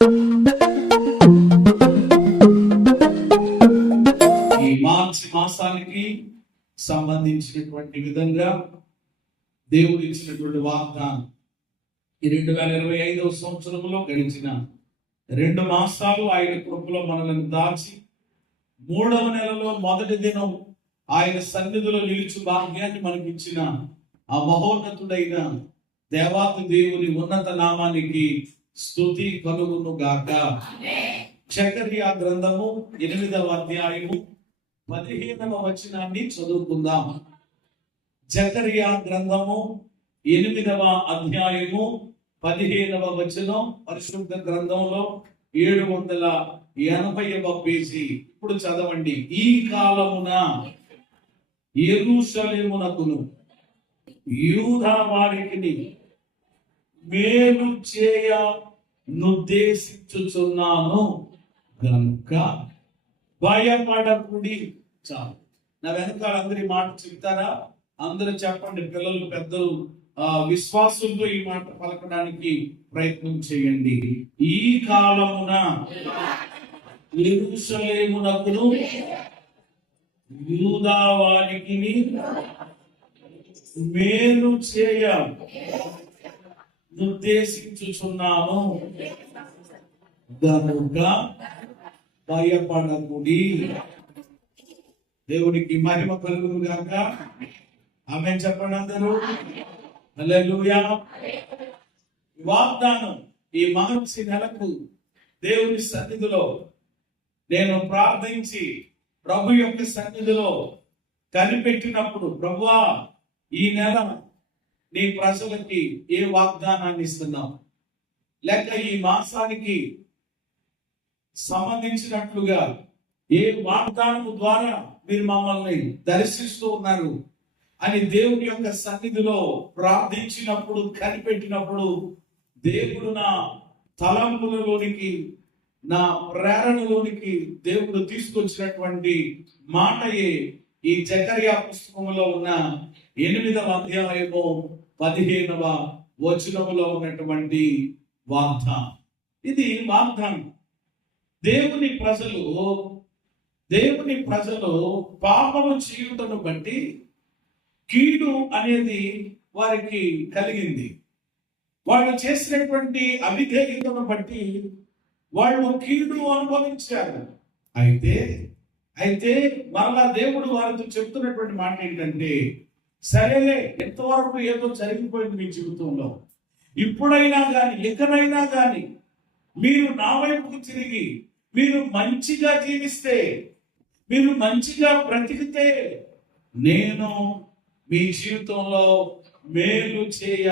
ఈ మార్చి మాసానికి సంబంధించినటువంటి విధంగా దేవుడు ఇచ్చినటువంటి వాగ్దానం ఈ 2025వ సంవత్సరంలో గడిచిన 2 మాసాలు ఆయన కృపలో మనల్ని దాచి 3వ నెలలో మొదటి దినం ఆయన సన్నిధిలో నిలిచి భాగ్యాన్ని మనకి ఇచ్చిన ఆ మహోన్నతుడైన దేవాతి దేవుని ఉన్నత నామానికి స్తుతి కలుగును గాక. జకర్యా గ్రంథము 8వ అధ్యాయము 15వ వచనాన్ని చదువుకుందాం. జకర్యా గ్రంథము 8వ అధ్యాయము 15వ వచనం పరిశుద్ధ గ్రంథంలో 780వ పేజీ. ఇప్పుడు చదవండి. ఈ కాలమున యెరూషలేమునకును యూదా వారికి మేలు చేయ నిర్దేశించుచున్నాను గనుక భయపడకుడి. చాలు. నా వెనకాల అందరి మాట చెప్తారా? అందరూ చెప్పండి. పిల్లలు పెద్దలు విశ్వాసంతో ఈ మాట పలకడానికి ప్రయత్నం చేయండి. ఈ కాలమున యెరూషలేమునకును యూదా వారికి మేలు చేయ నిర్దేశించుచున్నాను గనుక భయపడకుడి. దేవునికి మహిమ కలుగును గాక. ఆమేన్ చెప్పండి అందరూ. హల్లెలూయా. వాగ్దానం ఈ మార్చి నెలకు దేవుని సన్నిధిలో నేను ప్రార్థించి ప్రభు యొక్క సన్నిధిలో కనిపెట్టినప్పుడు, ప్రభువా ఈ నెల నీ ప్రజలకి ఏ వాగ్దానాన్ని ఇస్తున్నావు, లేక ఈ మాసానికి సంబంధించినట్లుగా ఏ వాగ్దానము ద్వారా మీరు మమ్మల్ని దర్శిస్తూ ఉన్నారు అని దేవుని యొక్క సన్నిధిలో ప్రార్థించినప్పుడు, కనిపెట్టినప్పుడు దేవుడు నా తలంపులలోనికి, నా ప్రేరణలోనికి దేవుడు తీసుకొచ్చినటువంటి మాటయే ఈ జకర్యా పుస్తకంలో ఉన్న 8వ అధ్యాయము 15వ వచనములో ఉన్నటువంటి వాగ్దానం. ఇది వాగ్దానం. దేవుని ప్రజలు పాపము చేయుటను బట్టి కీడు అనేది వారికి కలిగింది. వాళ్ళు చేసినటువంటి అవిధేయతను బట్టి వాళ్ళు కీడు అనుభవించారు. అయితే మరలా దేవుడు వారితో చెప్తున్నటువంటి మాట ఏంటంటే, సరేలే, ఎంతవరకు ఏదో జరిగిపోయింది మీ జీవితంలో, ఇప్పుడైనా కానీ ఎక్కడైనా కానీ మీరు నా వైపుకు తిరిగి మీరు మంచిగా జీవిస్తే, మీరు మంచిగా బ్రతికితే, నేను మీ జీవితంలో మేలు చేయ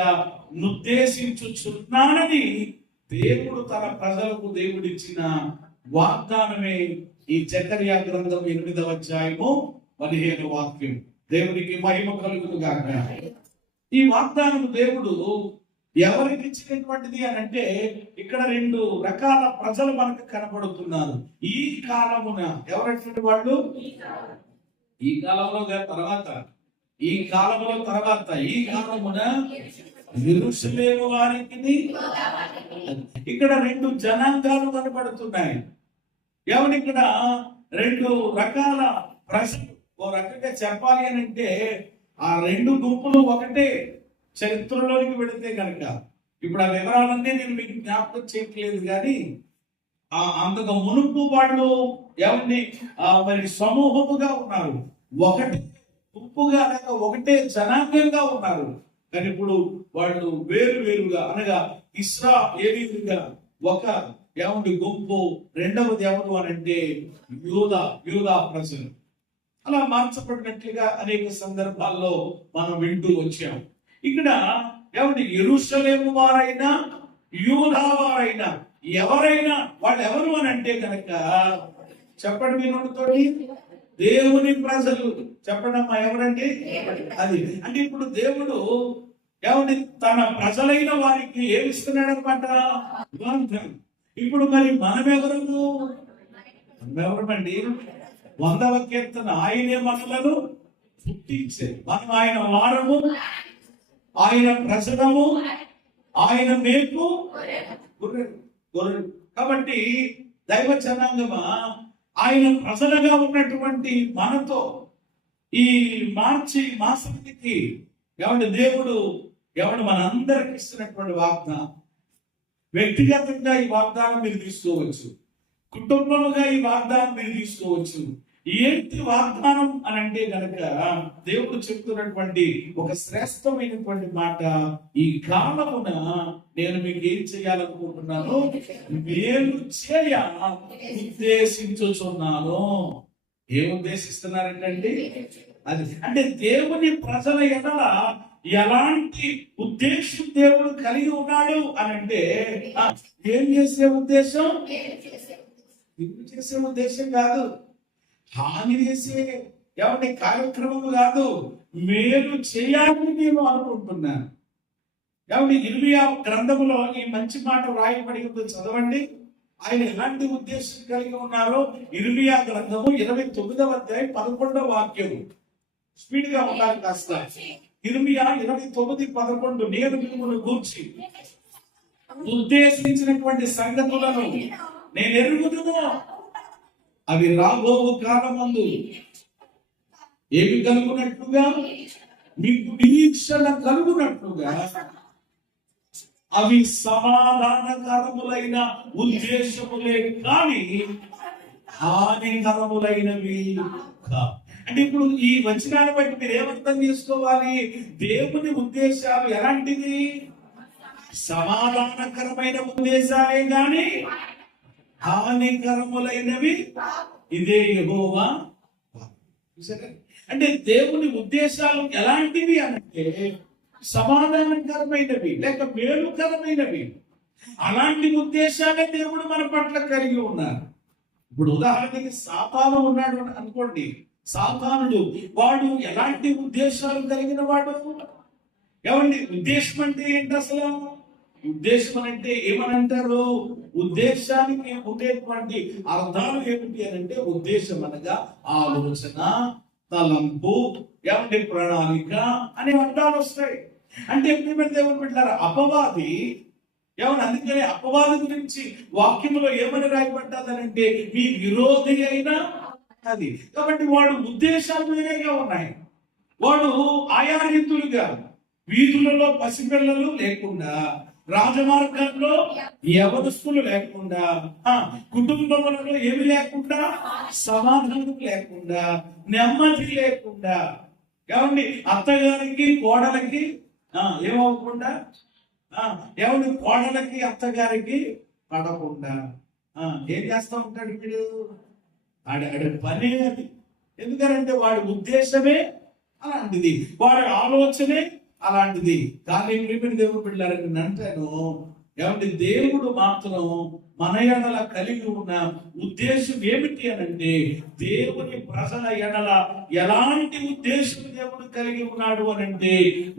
నిర్దేశించుచున్నానని దేవుడు తన ప్రజలకు దేవుడిచ్చిన వాగ్దానమే ఈ జకర్యా గ్రంథం 8వ అధ్యాయము 15వ వాక్యం. దేవునికి మహిమ కలుగును గాక. ఈ వాగ్దానం దేవుడు ఎవరికి ఇచ్చినటువంటిది అని అంటే, ఇక్కడ 2 రకాల ప్రజలు మనకు కనబడుతున్నారు. ఈ కాలమున ఎవరైనటువంటి వాళ్ళు, ఈ కాలంలో తర్వాత ఈ కాలమున యెరూషలేము వారికి, ఇక్కడ 2 జనాంగాలు కనబడుతున్నాయి. ఎవరు ఇక్కడ 2 రకాల ప్రజలు. ఓ రకంగా చెప్పాలి అని అంటే ఆ 2 గుంపులు ఒకటే. చరిత్రలోనికి వెళితే కనుక ఇప్పుడు ఆ వివరాలన్నీ నేను మీకు జ్ఞాపకం చేయట్లేదు, కానీ అంతకు మునుపు వాళ్ళు ఎవరిని మరి సమూహముగా ఉన్నారు, ఒకటే గుంపుగా లేక ఒకటే జనాంగంగా ఉన్నారు. కానీ ఇప్పుడు వాళ్ళు వేరుగా, అనగా ఇశ్రాయేలీయులుగా ఒక గుంపు, రెండవది ఎవరు అని అంటే యూదా ప్రజలు. అలా మార్చబడినట్లుగా అనేక సందర్భాల్లో మనం వింటూ వచ్చాం. ఇక్కడ యెరూషలేము వారైనా యూదా వారైనా ఎవరైనా వాళ్ళు ఎవరు అని అంటే కనుక చెప్పండి మీ నోటితోటి, దేవుని ప్రజలు. చెప్పండి అమ్మా, ఎవరండి అది? అంటే ఇప్పుడు దేవుడు తన ప్రజలైన వారికి ఏమిస్తున్నాడు అనమాట, వాగ్దానం. ఇప్పుడు మరి మనమెవరమండి? 100వ కీర్తన, ఆయనే మనలను పుట్టించారు, మనం ఆయన వారము, ఆయన ప్రజలము, ఆయన మేపు. గొర్రెలు. కాబట్టి దైవ జనాంగమా, ఆయన ప్రజలుగా ఉన్నటువంటి మనతో ఈ మార్చి మాసానికి దేవుడు మనందరికి ఇస్తున్నటువంటి వాగ్దానం. వ్యక్తిగతంగా ఈ వాగ్దానం మీరు తీసుకోవచ్చు, కుటుంబముగా ఈ వాగ్దానం మీరు తీసుకోవచ్చు. ఏంటి వాగ్దానం అని అంటే గనక దేవుడు చెప్తున్నటువంటి ఒక శ్రేష్టమైనటువంటి మాట, ఈ కాలమున నేను మీకు ఏం చేయాలనుకుంటున్నాను, మేలు చేయ ఉద్దేశించుచున్నాను. ఏం ఉద్దేశిస్తున్నారంటే అది అంటే దేవుని ప్రజల ఎడల ఎలాంటి ఉద్దేశం దేవుడు కలిగి ఉన్నాడు అని అంటే, ఏం చేసే ఉద్దేశం, చేసే ఉద్దేశం కాదు, హాని చేసే కార్యక్రమం కాదు, మేలు చేయాలని నేను అనుకుంటున్నాను. కాబట్టి ఇర్మియా గ్రంథములో ఈ మంచి మాట రాయబడి ఉందో చదవండి. ఆయన ఎలాంటి ఉద్దేశం కలిగి ఉన్నారో ఇర్మియా గ్రంథము 29వ అధ్యాయం 11వ వాక్యం. స్పీడ్ గా ఉండాలి కాస్త. ఇర్మియా 29:11, నేను మిమ్మల్ని గూర్చి ఉద్దేశించినటువంటి సంగతులను నేను ఎరుగుదును, అవి రాబో కాలమందు ఏమి కలుగునట్లుగా, మీకు నిరీక్షణ కలుగునట్లుగా, అవి సమాధానకరములైన ఉద్దేశములే కానీ హానికరములైనవి కావు. అంటే ఇప్పుడు ఈ వచనాన్ని బట్టి మీరు ఏమర్థం చేసుకోవాలి, దేవుని ఉద్దేశాలు ఎలాంటివి, సమాధానకరమైన ఉద్దేశాలే గాని హానికరములైనవి. ఇదే యెహోవా. అంటే దేవుని ఉద్దేశాలు ఎలాంటివి అంటే సమాధానకరమైనవి లేక మేలుకరమైనవి. అలాంటి ఉద్దేశాలే దేవుడు మన పట్ల కలిగి ఉన్నారు. ఇప్పుడు ఉదాహరణకి సాతాను ఉన్నాడు అనుకోండి. సాతానుడు వాడు ఎలాంటి ఉద్దేశాలు కలిగిన వాడు? ఏమండి, ఉద్దేశం అంటే ఏంటి అసలు? ఉద్దేశం అంటే ఏమనంటారు? ఉద్దేశానికి ఉండేటువంటి అర్థాలు ఏమిటి అని అంటే, ఉద్దేశం అనగా ఆలోచన, తలంపు, ఏమంటే ప్రణాళిక అనే అర్థాలు వస్తాయి. అంటే ఎప్పుడు దేవుడు పెట్టారు అపవాది అందుకని అపవాది గురించి వాక్యంలో ఏమని రాయబడ్డాదనంటే, మీ విరోధి అయినా అది. కాబట్టి వాడు ఉద్దేశాలు వేరేగా ఉన్నాయి. వాడు ఆయా రీతులుగా వీధులలో పసిపిల్లలు లేకుండా, రాజమార్గంలో యవనస్తులు లేకుండా, కుటుంబములలో ఏమి లేకుండా, సమాధానం లేకుండా, నెమ్మది లేకుండా, ఏమండి అత్తగారికి కోడలకి ఏమవకుండా, ఏమండి కోడలకి అత్తగారికి పడకుండా ఏం చేస్తా ఉంటాడు వీడు? ఆడ పని అది. ఎందుకంటే వాడి ఉద్దేశమే అలాంటిది, వాడి ఆలోచనే అలాంటిది. కానీ దేవుడు బిడ్డలారని అంటాను, ఏమంటే దేవుడు మాత్రం మన ఎడల కలిగి ఉన్న ఉద్దేశం ఏమిటి అనంటే, దేవుని ప్రజల ఎడల ఎలాంటి ఉద్దేశం దేవుడు కలిగి ఉన్నాడు అనంటే,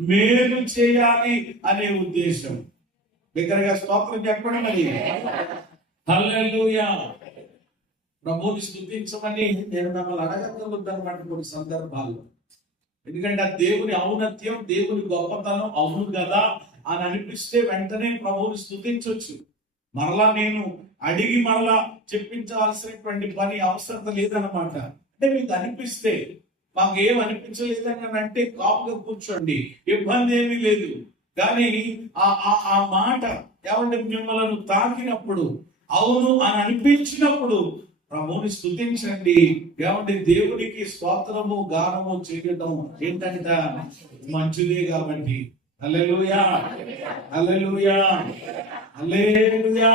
మేలు చేయాలి అనే ఉద్దేశం. దగ్గరగా స్తోత్రం చెప్పండి మరి. హల్లెలూయా. ప్రభువుని స్తుతించమని నేను మిమ్మల్ని అడగగలుగుతానమాట కొన్ని సందర్భాల్లో. ఎందుకంటే ఆ దేవుని ఔన్నత్యం, దేవుని గొప్పతనం అవును కదా అని అనిపిస్తే వెంటనే ప్రభువుని స్తుతించవచ్చు. మరలా నేను అడిగి మరలా చెప్పించాల్సినటువంటి పని అవసరం లేదన్నమాట. అంటే మీకు అనిపిస్తే, మాకు ఏం అనిపించలేదని అంటే కాపుగా కూర్చోండి, ఇబ్బంది ఏమీ లేదు. కానీ ఆ మాట ఏమంటే మిమ్మల్ని తాకినప్పుడు, అవును అని అనిపించినప్పుడు ప్రభువుని స్తుతించండి. ఏమంటే దేవునికి స్తోత్రము గానము చేయటం ఏంటంట మంచిదే కాబట్టి. హల్లెలూయా, హల్లెలూయా, హల్లెలూయా.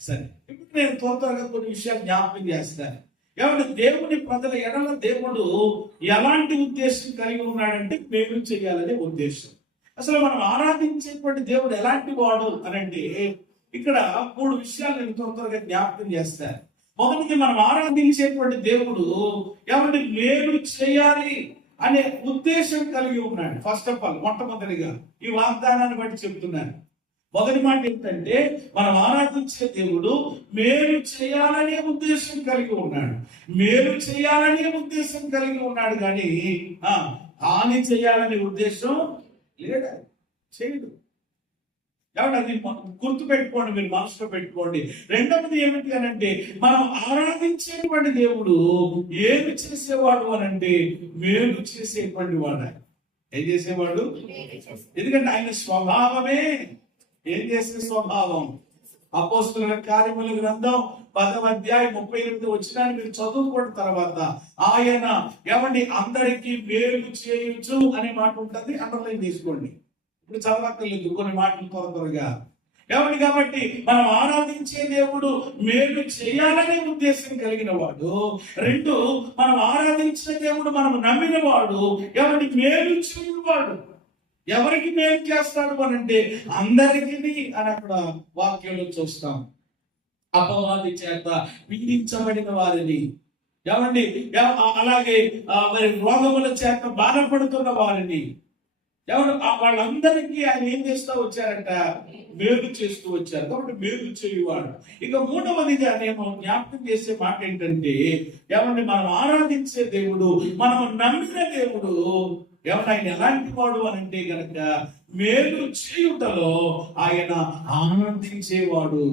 సరే, ఇప్పుడు నేను త్వరగా కొన్ని విషయాలు జ్ఞాపకం చేస్తాను. ఏమంటే దేవుని ప్రజల ఎడల దేవుడు ఎలాంటి ఉద్దేశం కలిగి ఉన్నాడంటే, మేలు చేయాలనే ఉద్దేశం. అసలు మనం ఆరాధించేటువంటి దేవుడు ఎలాంటి వాడు అనంటే, ఇక్కడ 3 విషయాలు నేను త్వరగా జ్ఞాపకం చేస్తాను. మొదటిది, మనం ఆరాధించేటువంటి దేవుడు ఏమంటే మేలు చేయాలి అనే ఉద్దేశం కలిగి ఉన్నాడు. ఫస్ట్ ఆఫ్ ఆల్, మొట్టమొదటిగా ఈ వాగ్దానాన్ని బట్టి చెప్తున్నాను. మొదటి మాట ఏంటంటే, మనం ఆరాధించే దేవుడు మేలు చేయాలనే ఉద్దేశం కలిగి ఉన్నాడు. మేలు చేయాలనే ఉద్దేశం కలిగి ఉన్నాడు కానీ హాని చేయాలనే ఉద్దేశం లేదా చేయడు. కాబట్టి అది గుర్తు పెట్టుకోండి, మీరు మనసులో పెట్టుకోండి. రెండవది ఏమిటి అని అంటే, మనం ఆరాధించేటువంటి దేవుడు ఏమి చేసేవాడు అని అంటే మేలు చేసేటువంటి వాడు. ఏం చేసేవాడు? ఎందుకంటే ఆయన స్వభావమే ఏం చేసే స్వభావం. అపోస్తలుల కార్యముల గ్రంథం 10వ అధ్యాయం 38 వచనాన్ని మీరు చదువుకోండి. తర్వాత ఆయన ఏమండి అందరికీ మేలు చేయొచ్చు అనే మాట ఉంటుంది, అండర్లైన్ చేసుకోండి. ఇప్పుడు చదవక్కర్లేదు కొన్ని మాటలు త్వరగా. ఏమండి కాబట్టి మనం ఆరాధించే దేవుడు మేలు చేయాలనే ఉద్దేశం కలిగిన వాడు. రెండు, మనం ఆరాధించిన దేవుడు మనం నమ్మిన వాడు ఏమండి మేలు చేయువాడు. ఎవరికి మేలు చేస్తాడు అని అంటే అందరికీ అని అక్కడ వాక్యంలో చూస్తాం. అపవాది చేత పీడించబడిన వారిని, ఏమండి అలాగే మరి రోగముల చేత బాధపడుతున్న వారిని, ఎవరు వాళ్ళందరికీ ఆయన ఏం చేస్తూ వచ్చారంట? మేలు చేస్తూ వచ్చారు. కాబట్టి మేలు చేయువాడు. ఇక మూడవదిగా నేను జ్ఞాపకం చేసే మాట ఏంటంటే, ఏమంటే మనం ఆరాధించే దేవుడు, మనం నమ్మిన దేవుడు ఏమన్నా ఆయన ఎలాంటి వాడు అని అంటే గనక మేలు చేయుటలో ఆయన ఆనందించేవాడు.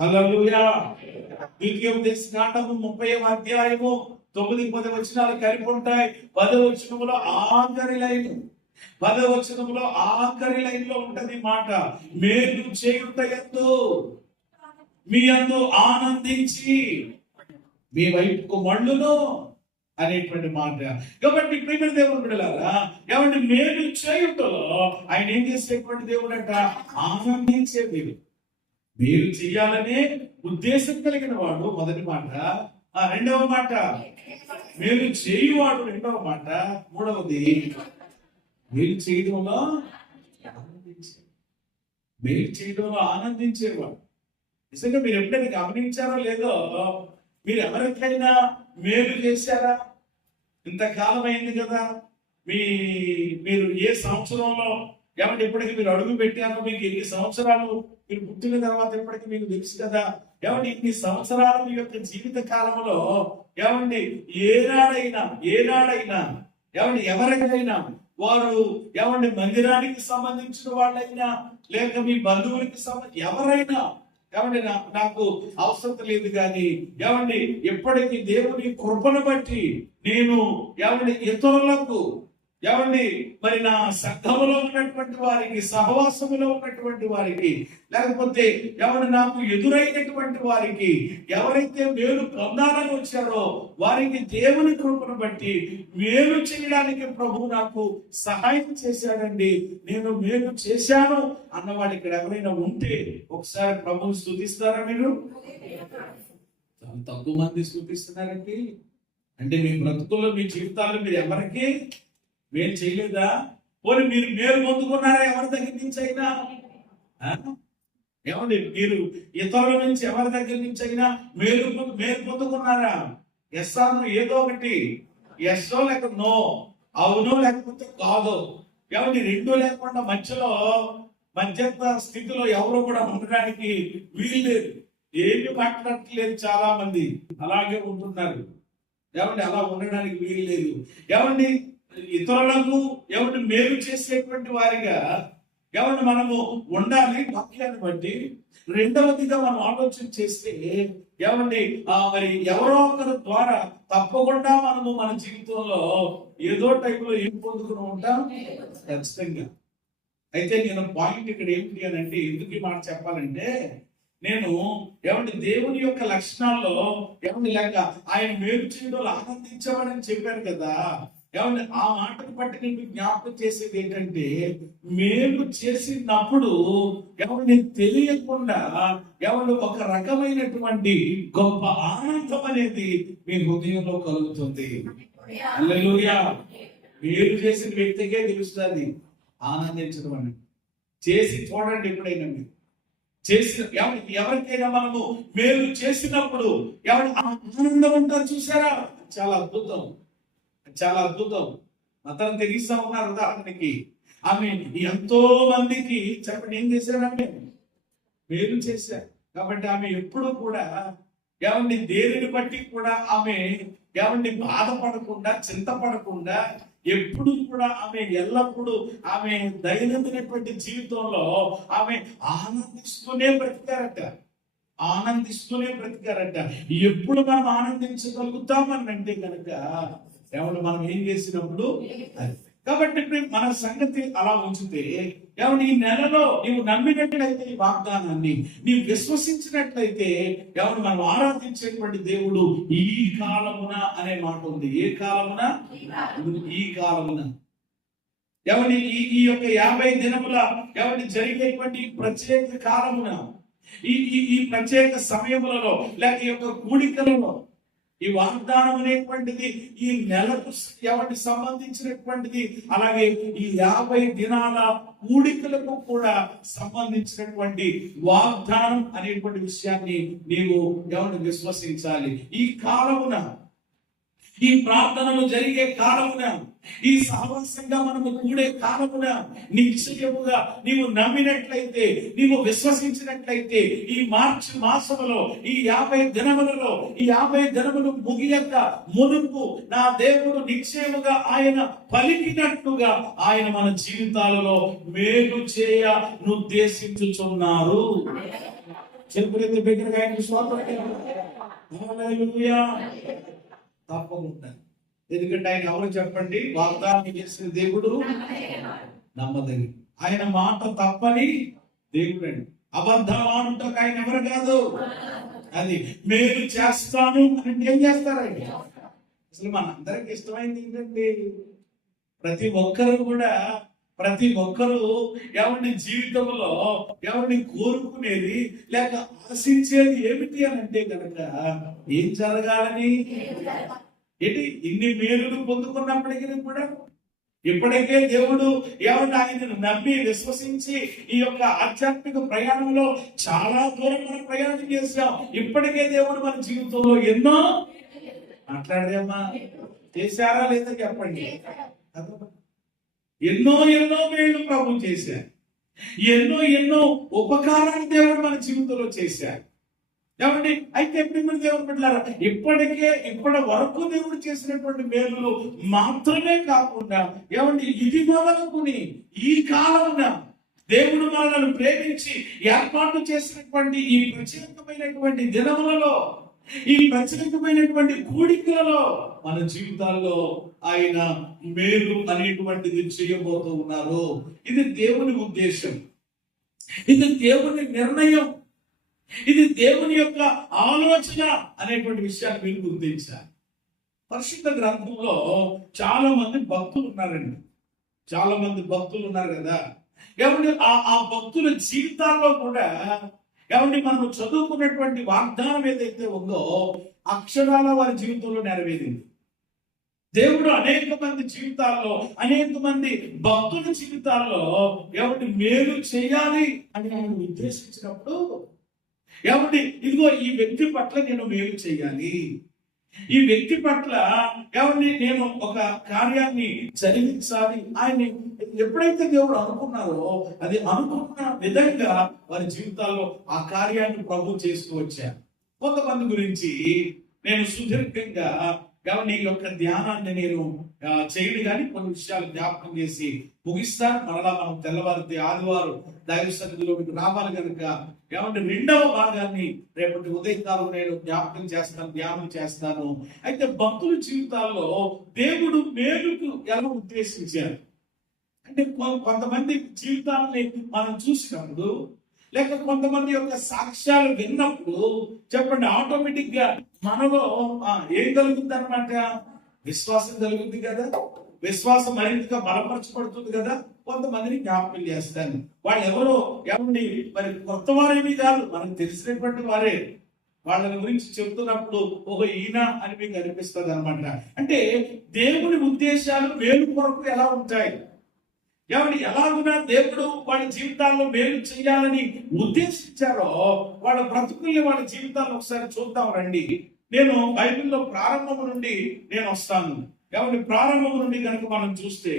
హల్లెలూయా. ద్వితీయోపదేశకాండము 30వ అధ్యాయము 9-10 వచనాలు కలిపి ఉంటాయి. 10వ వచనములో ఆఖరి లైన్, 10వ వచనంలో ఆఖరి లైన్ లో ఉంటది మాట, మేలు చేయుట యందు మీ యందు ఆనందించి మీ వైపుకు మళ్ళును అనేటువంటి మాట. కాబట్టి ప్రియమైన దేవుడు బిడ్డలారా, ఏమంటే మేలు చేయుటలో ఆయన ఏం చేసేటువంటి దేవుడు అంట? ఆనందించే దేవుడు. మేలు చేయాలనే ఉద్దేశం కలిగిన వాడు మొదటి మాట. రెండవ మాట మేలు చేయువాడు రెండవ మాట. మూడవది మేలు చేయడంలో ఆనందించే, మేలు చేయడంలో ఆనందించేవాడు. నిజంగా మీరు ఎప్పుడైనా గమనించారో లేదో, మీరు ఎవరికైనా మేలు చేశారా? ఇంతకాలం అయింది కదా, మీరు ఏ సంవత్సరంలో ఏమంటే ఇప్పటికి మీరు అడుగు పెట్టారో, మీకు ఎన్ని సంవత్సరాలు, మీరు పుట్టిన తర్వాత ఇప్పటికి మీకు తెలుసు కదా. ఏమంటే ఇన్ని సంవత్సరాలు మీ యొక్క జీవిత కాలంలో ఏమండి ఏనాడైనా ఏమండి ఎవరికైనా వారు ఏమండి మందిరానికి సంబంధించిన వాళ్ళైనా లేక మీ బంధువులకి ఎవరైనా ఏమండి నాకు అవసరం లేదు కానీ ఏమండి ఎప్పటికీ దేవుని కృపను బట్టి నేను ఏమండి ఇతరులకు ఏమండి మరి నా సంఘములో ఉన్నటువంటి వారికి, సహవాసములో ఉన్నటువంటి వారికి, లేకపోతే ఎవరు నాకు ఎదురైనటువంటి వారికి, ఎవరైతే మేలు పొందాలని వచ్చారో వారికి దేవుని కృపను బట్టి మేలు చేయడానికి ప్రభు నాకు సహాయం చేశాడండి, నేను మేలు చేశాను అన్నవాడు ఇక్కడ ఎవరైనా ఉంటే ఒకసారి ప్రభువుని స్తుతిస్తారా? మీరు చాలా తక్కువ మంది స్తుతిస్తున్నారండి. అంటే మీ బ్రతుకుల్లో, మీ జీవితాల్లో మీరు ఎవరికి మేలు చేయలేదా? పోనీ మీరు మేలు పొందుకున్నారా ఎవరి దగ్గర నుంచి అయినా? ఏమండి మీరు ఇతరుల నుంచి ఎవరి దగ్గర నుంచి అయినా మేలు పొందుకున్నారా? ఎస్ ఆర్ నో, ఏదో ఒకటి. ఎస్ఓ లేక నో, అవునో లేకపోతే కాదో. ఏమండి రెండు లేకుండా మధ్యస్థ స్థితిలో ఎవరు కూడా ఉండడానికి వీలు లేదు. ఏమి మాట్లాడట్లేదు, చాలా మంది అలాగే ఉంటున్నారు. ఏమండి అలా ఉండడానికి వీలు లేదు. ఏమండి ఇతరులకు ఎవరిని మేలు చేసేటువంటి వారిగా ఎవరిని మనము ఉండాలి వాక్యాన్ని బట్టి. రెండవదిగా మనం ఆలోచన చేస్తే ఏమండి మరి ఎవరో ఒకరి ద్వారా తప్పకుండా మనము మన జీవితంలో ఏదో టైంలో ఏం పొందుకుని ఉంటాం ఖచ్చితంగా. అయితే నేను పాయింట్ ఇక్కడ ఏమిటి అని అంటే, ఎందుకు ఈ మాట చెప్పాలంటే, నేను ఏమంటే దేవుని యొక్క లక్షణాల్లో ఏమండి లేక ఆయన మేలు చేయడంలో ఆనందించమని చెప్పాను కదా. ఏమంటే ఆ మాటను బట్టి నేను జ్ఞాపకం చేసేది ఏంటంటే, మేలు చేసినప్పుడు ఎవరిని తెలియకుండా ఎవరు ఒక రకమైనటువంటి గొప్ప ఆనందం అనేది మీ హృదయంలో కలుగుతుంది. హల్లెలూయా. మేలు చేసిన వ్యక్తికే తెలుస్తుంది ఆనందించడం అని. చేసి చూడండి ఎప్పుడైనా, మీరు ఎవరికైనా మనము మేలు చేసినప్పుడు ఎవరు ఆనందం ఉంటారు చూసారా? చాలా అద్భుతం, చాలా అద్భుతం. అతను తెలిస్తా ఉన్నారు. ఉదాహరణకి ఆమె ఎంతో మందికి చెప్పండి ఏం చేశారంటే మేలు చేశారు. కాబట్టి ఆమె ఎప్పుడు కూడా ఏమండి దేనిని బట్టి కూడా ఆమె ఏమండి బాధపడకుండా, చింతపడకుండా, ఎప్పుడు కూడా ఆమె ఎల్లప్పుడూ ఆమె దైనందినటువంటి జీవితంలో ఆమె ఆనందిస్తూనే బ్రతికారట. ఎప్పుడు మనం ఆనందించగలుగుతామని అంటే కనుక ఎవరు మనం ఏం చేసినప్పుడు అది. కాబట్టి ఇప్పుడు మన సంగతి అలా ఉంచితే ఎవరు ఈ నెలలో నీవు నమ్మినట్లయితే ఈ వాగ్దానాన్ని నీవు విశ్వసించినట్లయితే ఎవరు మనం ఆరాధించేటువంటి దేవుడు ఈ కాలమున అనే మాట ఉంది. ఏ కాలమున? ఈ కాలమున. ఎవరి ఈ యొక్క 50 దినముల ఎవరి జరిగేటువంటి ప్రత్యేక కాలమున ఈ ప్రత్యేక సమయములలో లేక ఈ యొక్క కూడికలలో ఈ వాగ్దానం అనేటువంటిది ఈ నెలకు ఎవరికి సంబంధించినటువంటిది, అలాగే ఈ 50 దినాల కూడికలకు కూడా సంబంధించినటువంటి వాగ్దానం అనేటువంటి విషయాన్ని నీవు ఎవరిని విశ్వసించాలి. ఈ కాలమున, ఈ ప్రార్థనలు జరిగే కాలమున, ఈ సహవాసంగా మనము కూడే కాలమున నిశ్చయముగా నీవు నమ్మినట్లయితే, నీవు విశ్వసించినట్లయితే ఈ మార్చి మాసములో ఈ 50 దినములలో ఈ 50 దినములు ముగియక మునుపు నా దేవుడు నిశ్చయముగా ఆయన పలికినట్లుగా ఆయన మన జీవితాలలో మేలు చేయ నిర్దేశించుచున్నారు. చెప్పులెత్తి బిగ్గరగా ఆయనకు స్తోత్రం. హల్లెలూయా. తప్పకుండా. ఎందుకంటే ఆయన ఎవరు చెప్పండి? వాగ్దానం చేసిన దేవుడు నమ్మదగి, ఆయన మాట తప్పని దేవుడు అండి. అబద్ధాలు ఆడుటకు ఆయన ఎవరు కాదు. అది మేలు చేస్తాను అంటే ఏం చేస్తారండి? అసలు మనందరికి ఇష్టమైంది ఏంటండి? ప్రతి ఒక్కరు ఎవరిని జీవితంలో ఎవరిని కోరుకునేది లేక ఆశించేది ఏమిటి అని అంటే కనుక ఏం జరగాలని. ఏంటి ఇన్ని మేలులు పొందుకున్నప్పటికీ కూడా ఇప్పటికే దేవుడు ఎవరిని ఆయనను నమ్మి విశ్వసించి ఈ యొక్క ఆధ్యాత్మిక ప్రయాణంలో చాలా దూరం మనం ప్రయాణం చేశాం. ఇప్పటికే దేవుడు మన జీవితంలో ఎన్నో మాట్లాడేమ్మా చేశారా లేదా చెప్పండి. ఎన్నో మేలు ప్రభు చేశారు. ఎన్నో ఉపకారాలు దేవుడు మన జీవితంలో చేశారు. ఏమండి? అయితే మిమ్మల్ని దేవుడు పెట్టారా? ఇప్పటి వరకు దేవుడు చేసినటువంటి మేలులు మాత్రమే కాకుండా ఏమండి ఇది మొదలుకుని ఈ కాలమున దేవుడు మనల్ని ప్రేమించి ఏర్పాటు చేసినటువంటి ఈ ప్రత్యేకమైనటువంటి దినములలో, ఈ ప్రత్యేకమైనటువంటి కూడికలలో మన జీవితాల్లో ఆయన మేలు అనేటువంటిది చేయబోతూ ఉన్నారు. ఇది దేవుని ఉద్దేశం, ఇది దేవుని నిర్ణయం, ఇది దేవుని యొక్క ఆలోచన అనేటువంటి విషయాన్ని మీరు గుర్తించాలి. పరిశుద్ధ గ్రంథంలో చాలా మంది భక్తులు ఉన్నారు కదా. ఏమంటే ఆ భక్తుల జీవితాల్లో కూడా ఏమంటే మనం చదువుకున్నటువంటి వాగ్దానం ఏదైతే ఉందో అక్షరాల వారి జీవితంలో నెరవేరింది. దేవుడు అనేక మంది జీవితాల్లో, అనేక మంది భక్తుల జీవితాల్లో ఎవరిని మేలు చేయాలి అని ఆయన ఉద్దేశించినప్పుడు ఏమండి ఇదిగో ఈ వ్యక్తి పట్ల నేను మేలు చేయాలి, ఈ వ్యక్తి పట్ల ఏమండి నేను ఒక కార్యాన్ని జరిగించాలి ఆయన ఎప్పుడైతే దేవుడు అనుకున్నారో అది అనుకున్న విధంగా వారి జీవితాల్లో ఆ కార్యాన్ని ప్రభు చేస్తూ వచ్చారు. కొంతమంది గురించి నేను సుదీర్ఘంగా నీ యొక్క ధ్యానాన్ని నేను చేయను కానీ కొన్ని విషయాలు జ్ఞాపకం చేసి ముగిస్తాను. మరలా మనం తెల్లవారితే ఆదివారం దైవ సన్నిధిలోకి రావాలి కనుక ఏమంటే 2వ భాగాన్ని రేపటి ఉదయకాలం నేను ధ్యానం చేస్తాను. అయితే భక్తుల జీవితాల్లో దేవుడు మేలుకు ఎలా ఉద్దేశించారు అంటే కొంతమంది జీవితాలని మనం చూసినప్పుడు లేక కొంతమంది యొక్క సాక్ష్యాలు విన్నప్పుడు చెప్పండి ఆటోమేటిక్ గా మనలో ఏం కలుగుతుంది అన్నమాట? విశ్వాసం కలుగుతుంది కదా. విశ్వాసం మరింతగా బలపరచబడుతుంది కదా. కొంతమందిని జ్ఞాపకం చేస్తాను. వాళ్ళు ఎవరో ఏమండి మరి కొత్త వారేమీ కాదు, మనకు తెలిసినటువంటి వారే. వాళ్ళని గురించి చెప్తున్నప్పుడు ఈయన అని మీకు అనిపిస్తుంది అనమాట. అంటే దేవుని ఉద్దేశాలు మేలు కొరకు ఎలా ఉంటాయి, ఎవరి ఎలాగున్నా దేవుడు వాళ్ళ జీవితాల్లో మేలు చేయాలని ఉద్దేశించారో వాళ్ళ బ్రతుకుల్ని వాళ్ళ జీవితాల్లో ఒకసారి చూద్దాం రండి. నేను బైబిల్లో ప్రారంభం నుండి నేను వస్తాను. కాబట్టి ప్రారంభం నుండి కనుక మనం చూస్తే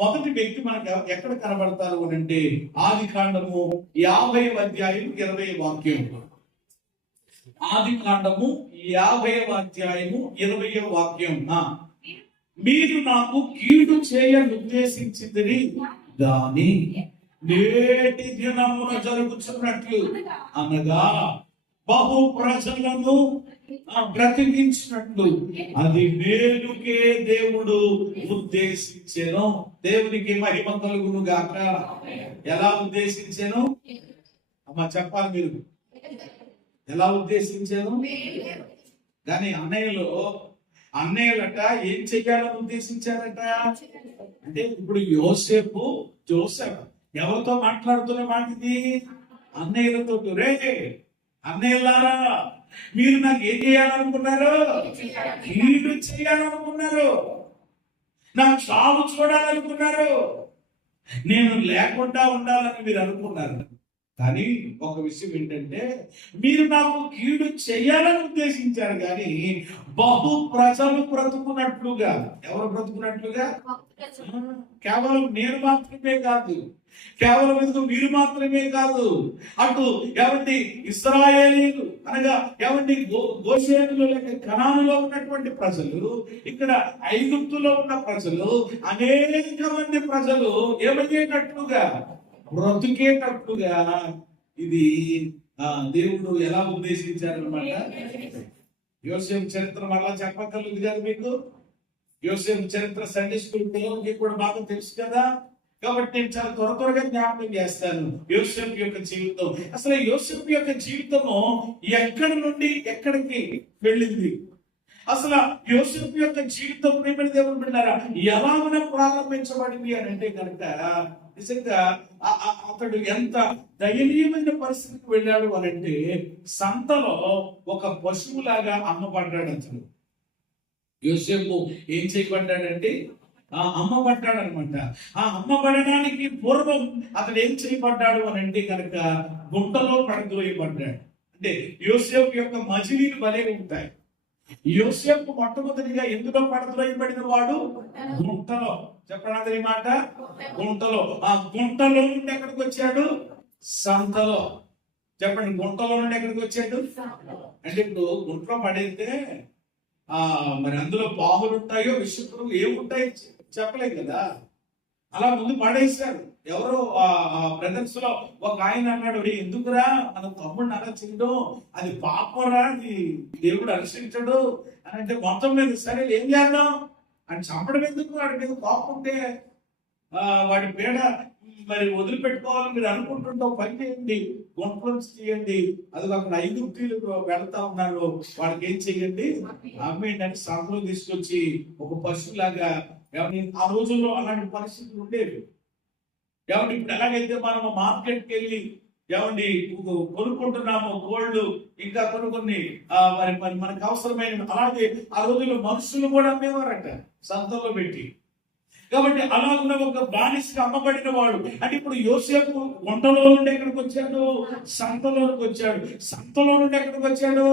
మొదటి వ్యక్తి మనకు ఎక్కడ కనబడతారు అని అంటే ఆదికాండము 50వ అధ్యాయం 20వ వాక్యం. ఆదికాండము 50వ అధ్యాయము 20వ వాక్యం. మీరు నాకు కీడు చేయనుద్దేశించింది గాని నేటి దినమున జరుగుతున్నట్లు అనగా బహు ప్రజలను బ్రతికించినట్లు అది మేలుకే దేవుడు ఉద్దేశించెను. దేవునికి మహిమ కలుగును గాక. ఎలా ఉద్దేశించాను అమ్మా చెప్పాలి మీరు, ఎలా ఉద్దేశించాను? కానీ అన్నయ్యలట ఏం చెయ్యాలని ఉద్దేశించారట అంటే, ఇప్పుడు జోసెఫ్ ఎవరితో మాట్లాడుతున్న మాట ఇది? అన్నయ్యలతో. రే అన్నయ్యలారా, మీరు నాకు ఏం చేయాలనుకున్నారు? కీడు చేయాలనుకున్నారు, నాకు చావు చూడాలనుకున్నారు, నేను లేకుండా ఉండాలని మీరు అనుకున్నారు. కానీ ఒక విషయం ఏంటంటే, మీరు నాకు కీడు చేయాలని ఉద్దేశించారు కానీ బహు ప్రజలు బ్రతుకున్నట్లుగా. ఎవరు బ్రతుకున్నట్లుగా? కేవలం నేను మాత్రమే కాదు, కేవలం ఎందుకు మీరు మాత్రమే కాదు, అటు ఏమండి ఇశ్రాయేలీయులు అనగా ఏమండి గోషేనులో లేక కనానులో ఉన్నటువంటి ప్రజలు, ఇక్కడ ఐగుప్తులో ఉన్న ప్రజలు, అనేక మంది ప్రజలు ఏమయ్యేటట్లుగా, బ్రతికేటట్లుగా ఇది దేవుడు ఎలా ఉద్దేశించారనమాట. యోసేపు చరిత్ర మళ్ళా చెప్పగలదు కదా మీకు. యోసేపు చరిత్ర సండే స్కూల్ పిల్లలకి కూడా బాగా తెలుసు కదా. కాబట్టి నేను చాలా త్వరగా జ్ఞాపకం చేస్తాను యోసేపు యొక్క జీవితం. అసలు యోసేపు యొక్క జీవితము ఎక్కడి నుండి ఎక్కడికి వెళ్ళింది? అసలు యోసేపు యొక్క జీవితం ప్రేమని దేవుని బిడ్డలారా ఎలాగ ప్రారంభించబడింది అని అంటే కనుక, నిజంగా అతడు ఎంత దయనీయమైన పరిస్థితికి వెళ్ళాడు అని అంటే, సంతలో ఒక పశువులాగా అమ్మబడ్డాడు అతడు. యోసేపు ఏం చేయబడ్డాడంటే అమ్మబడ్డాడు అనమాట. ఆ అమ్మబడడానికి పూర్వం అతడు ఏం చేయబడ్డాడు అని అంటే కనుక గుంటలో పడద్రోయబడ్డాడు. అంటే యోసేపు యొక్క మజిలీలు భలే ఉంటాయి. యోసేపు మొట్టమొదటిగా ఎందులో పడద్రోయబడిన వాడు? గుంటలో. చెప్పడానికి మాట గుంటలో. ఆ గుంటలో నుండి ఎక్కడికి వచ్చాడు? సంతలో. చెప్పండి, గుంటలో నుండి ఎక్కడికి వచ్చాడు అంటే, ఇప్పుడు గుంటలో పడితే మరి అందులో పాములు ఉంటాయో విషపురులు ఏముంటాయో చెప్పలేదు కదా. అలా ముందు పడేశారు. ఎవరో బ్రదర్స్ లో ఒక ఆయన అన్నాడు, ఎందుకురా మన తమ్ముడిని అలా చేయడం, అది పాపరా, అది దేవుడు అనుసరించడు అని అంటే, మొత్తం మీద సరే ఏం చేద్దాం అని చంపడం ఎందుకు? వాడి మీద కోపం ఉంటే వాడి పీడ మరి వదిలిపెట్టుకోవాలని మీరు అనుకుంటుంటాం. పని చేయండి, కాన్ఫరెన్స్ చేయండి. అది అక్కడ ఐగుప్తీయులు వెళ్తా ఉన్నారు, వాళ్ళకి ఏం చెయ్యండి, అమ్మేయండి అని సంతలో తీసుకొచ్చి ఒక పశువులాగా. ఆ రోజుల్లో అలాంటి పరిస్థితులు ఉండేవి. ఏమండి ఇప్పుడు ఎలాగైతే మనం మార్కెట్కి వెళ్ళి ఏమండి కొనుక్కుంటున్నాము గోల్డ్, ఇంకా కొన్ని మరి మనకు అవసరమైన, అలాగే ఆ రోజుల్లో మనుషులు కూడా అమ్మేవారట సంతలో పెట్టి. కాబట్టి అలా ఉన్న ఒక బానిసగా అమ్మబడిన వాడు. అంటే ఇప్పుడు యోసేపు గుంటలో నుండి ఎక్కడికి వచ్చాడు? సంతలోనికి వచ్చాడు. సంతలో నుండి ఎక్కడికి వచ్చాడు?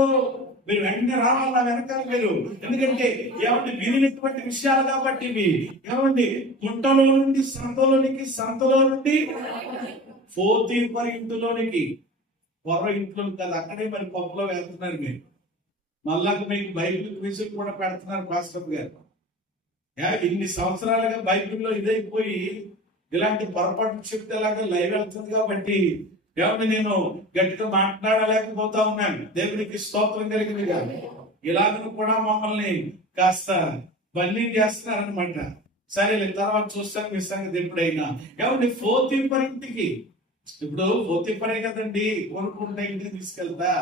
మీరు వెంటనే రావాలా వెనకాల మీరు, ఎందుకంటే ఏమండి వినినటువంటి విషయాలు కాబట్టి ఇవి. ఏమండి గుంటలో నుండి సంతలోనికి, సంతలో నుండి పోతీఫరు ఇంటిలోనికి. పొర ఇంట్లో కాదు, అక్కడే మరి పప్పులో వెళ్తున్నారు మీరు. మళ్ళా మీకు బైబిల్ క్విజులు కూడా పెడుతున్నారు పాస్టర్ గారు. ఇన్ని సంవత్సరాలుగా బైబిల్లో ఇదైపోయి ఇలాంటి పొరపాటు చెప్తే అలాగా లైవ్ వెళ్తుంది కాబట్టి ఏమన్నా నేను గట్టిగా మాట్లాడలేకపోతా ఉన్నాను. దేవునికి స్తోత్రం కలిగింది కాదు. ఇలాగను కూడా మమ్మల్ని కాస్త బల్లి చేస్తున్నారనమాట. సరే తర్వాత చూస్తాను మీ సంగతి ఎప్పుడైనా. ఏమండి పోతీఫరు ఇంటికి, ఇప్పుడు పోతీఫరే కదండి కొనుక్కుంటే ఇంటికి తీసుకెళ్తా.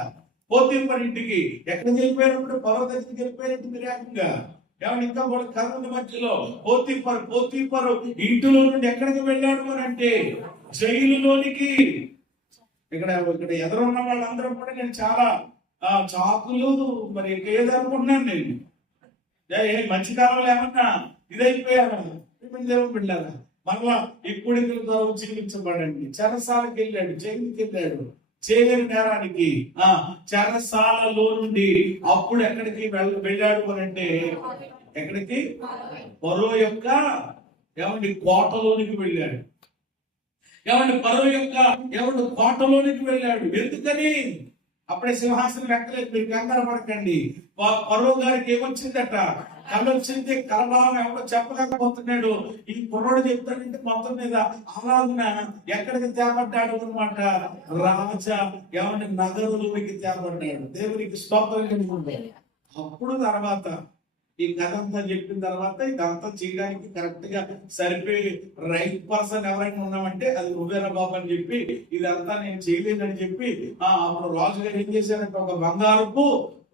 పోతీఫరు ఇంటికి ఎక్కడికి వెళ్ళిపోయినప్పుడు పరో దగ్గరికి వెళ్ళిపోయినట్టు మీరు ఏకంగా. ఏమన్నా ఇంకా కూడా కథ మధ్యలో పోతీఫరు ఇంటిలో నుండి ఎక్కడికి వెళ్ళాడు అని అంటే జైలులోనికి. ఇక్కడ ఎదురున్న వాళ్ళందరూ కూడా నేను చాలా చాకులు మరి ఏదనుకుంటున్నాను నేను. మంచి కాలంలో ఏమన్నా ఇదైపోయాను వెళ్ళారా? మళ్ళా ఇప్పుడు జీవించబడండి. చెరసాలకు వెళ్ళాడు, జైలుకి వెళ్ళాడు, చేయలేని నేరానికి. చెరసాలలో నుండి అప్పుడు ఎక్కడికి వెళ్ళాడు అని అంటే ఎక్కడికి? ఫరో యొక్క ఏమండి కోటలోనికి వెళ్ళాడు. ఏమండి ఫరో యొక్క కోటలోనికి వెళ్ళాడు. ఎందుకని? అప్పుడే సింహాసనం ఎక్కలేదు, మీరు కంగారు పడకండి. ఫరో గారికి ఏమొచ్చిందట? కళ వచ్చింది కలభావం ఎవడో చెప్పలేకపోతున్నాడు. ఈ కుర్రోడు చెప్తాడంటే మొత్తం మీద అలాగున ఎక్కడికి తేబడ్డాడు అనమాట, రాజా ఏమంటే నగరులోకి తేబడ్డాడు. దేవునికి స్తోత్రం. అప్పుడు తర్వాత ఈ కథ అంతా చెప్పిన తర్వాత ఇదంతా చేయడానికి కరెక్ట్ గా సరిపోయి రైట్ పర్సన్ ఎవరైనా ఉన్నామంటే అది నువ్వేరా బాబు అని చెప్పి, ఇదంతా నేను చేయలేదని చెప్పి అప్పుడు రాజుగారు ఏం చేశారంటే ఒక బంగారపు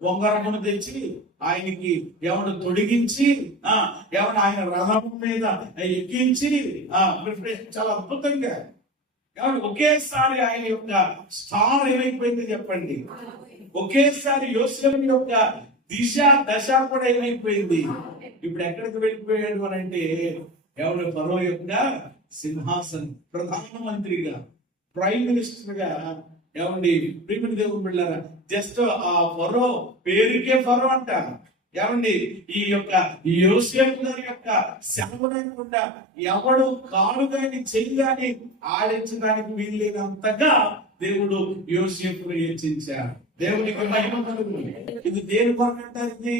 బొంగారమును తెచ్చి ఆయనకి ఎవరు తొడిగించి ఎవరు ఆయన రథం మీద ఎక్కించి చాలా అద్భుతంగా ఎవరు ఒకేసారి ఆయన యొక్క స్టార్ ఏమైపోయింది చెప్పండి. ఒకేసారి యోసేపు యొక్క దిశ దశ కూడా ఏమైపోయింది. ఇప్పుడు ఎక్కడికి వెళ్ళిపోయాడు అని అంటే ఎవరు ఫరో యొక్క సింహాసనం, ప్రధానమంత్రిగా, ప్రైమ్ మినిస్టర్ గా. ఏమండి ప్రియమైన దేవుని బిడ్డలారా, జస్ట్ ఆ ఫరో పేరుకే ఫరో అంట. ఏమండి ఈ యొక్క యోసేపు గారి యొక్క సెలవు లేకుండా ఎవడు కాడు గాని చెయ్యి గాని ఆడించడానికి వీల్లేనంతగా దేవుడు యోసేపును హెచ్చించాడు. దేవునికి మహిమ కలుగును. ఇది దేని కొరకు అంటారు? ఇది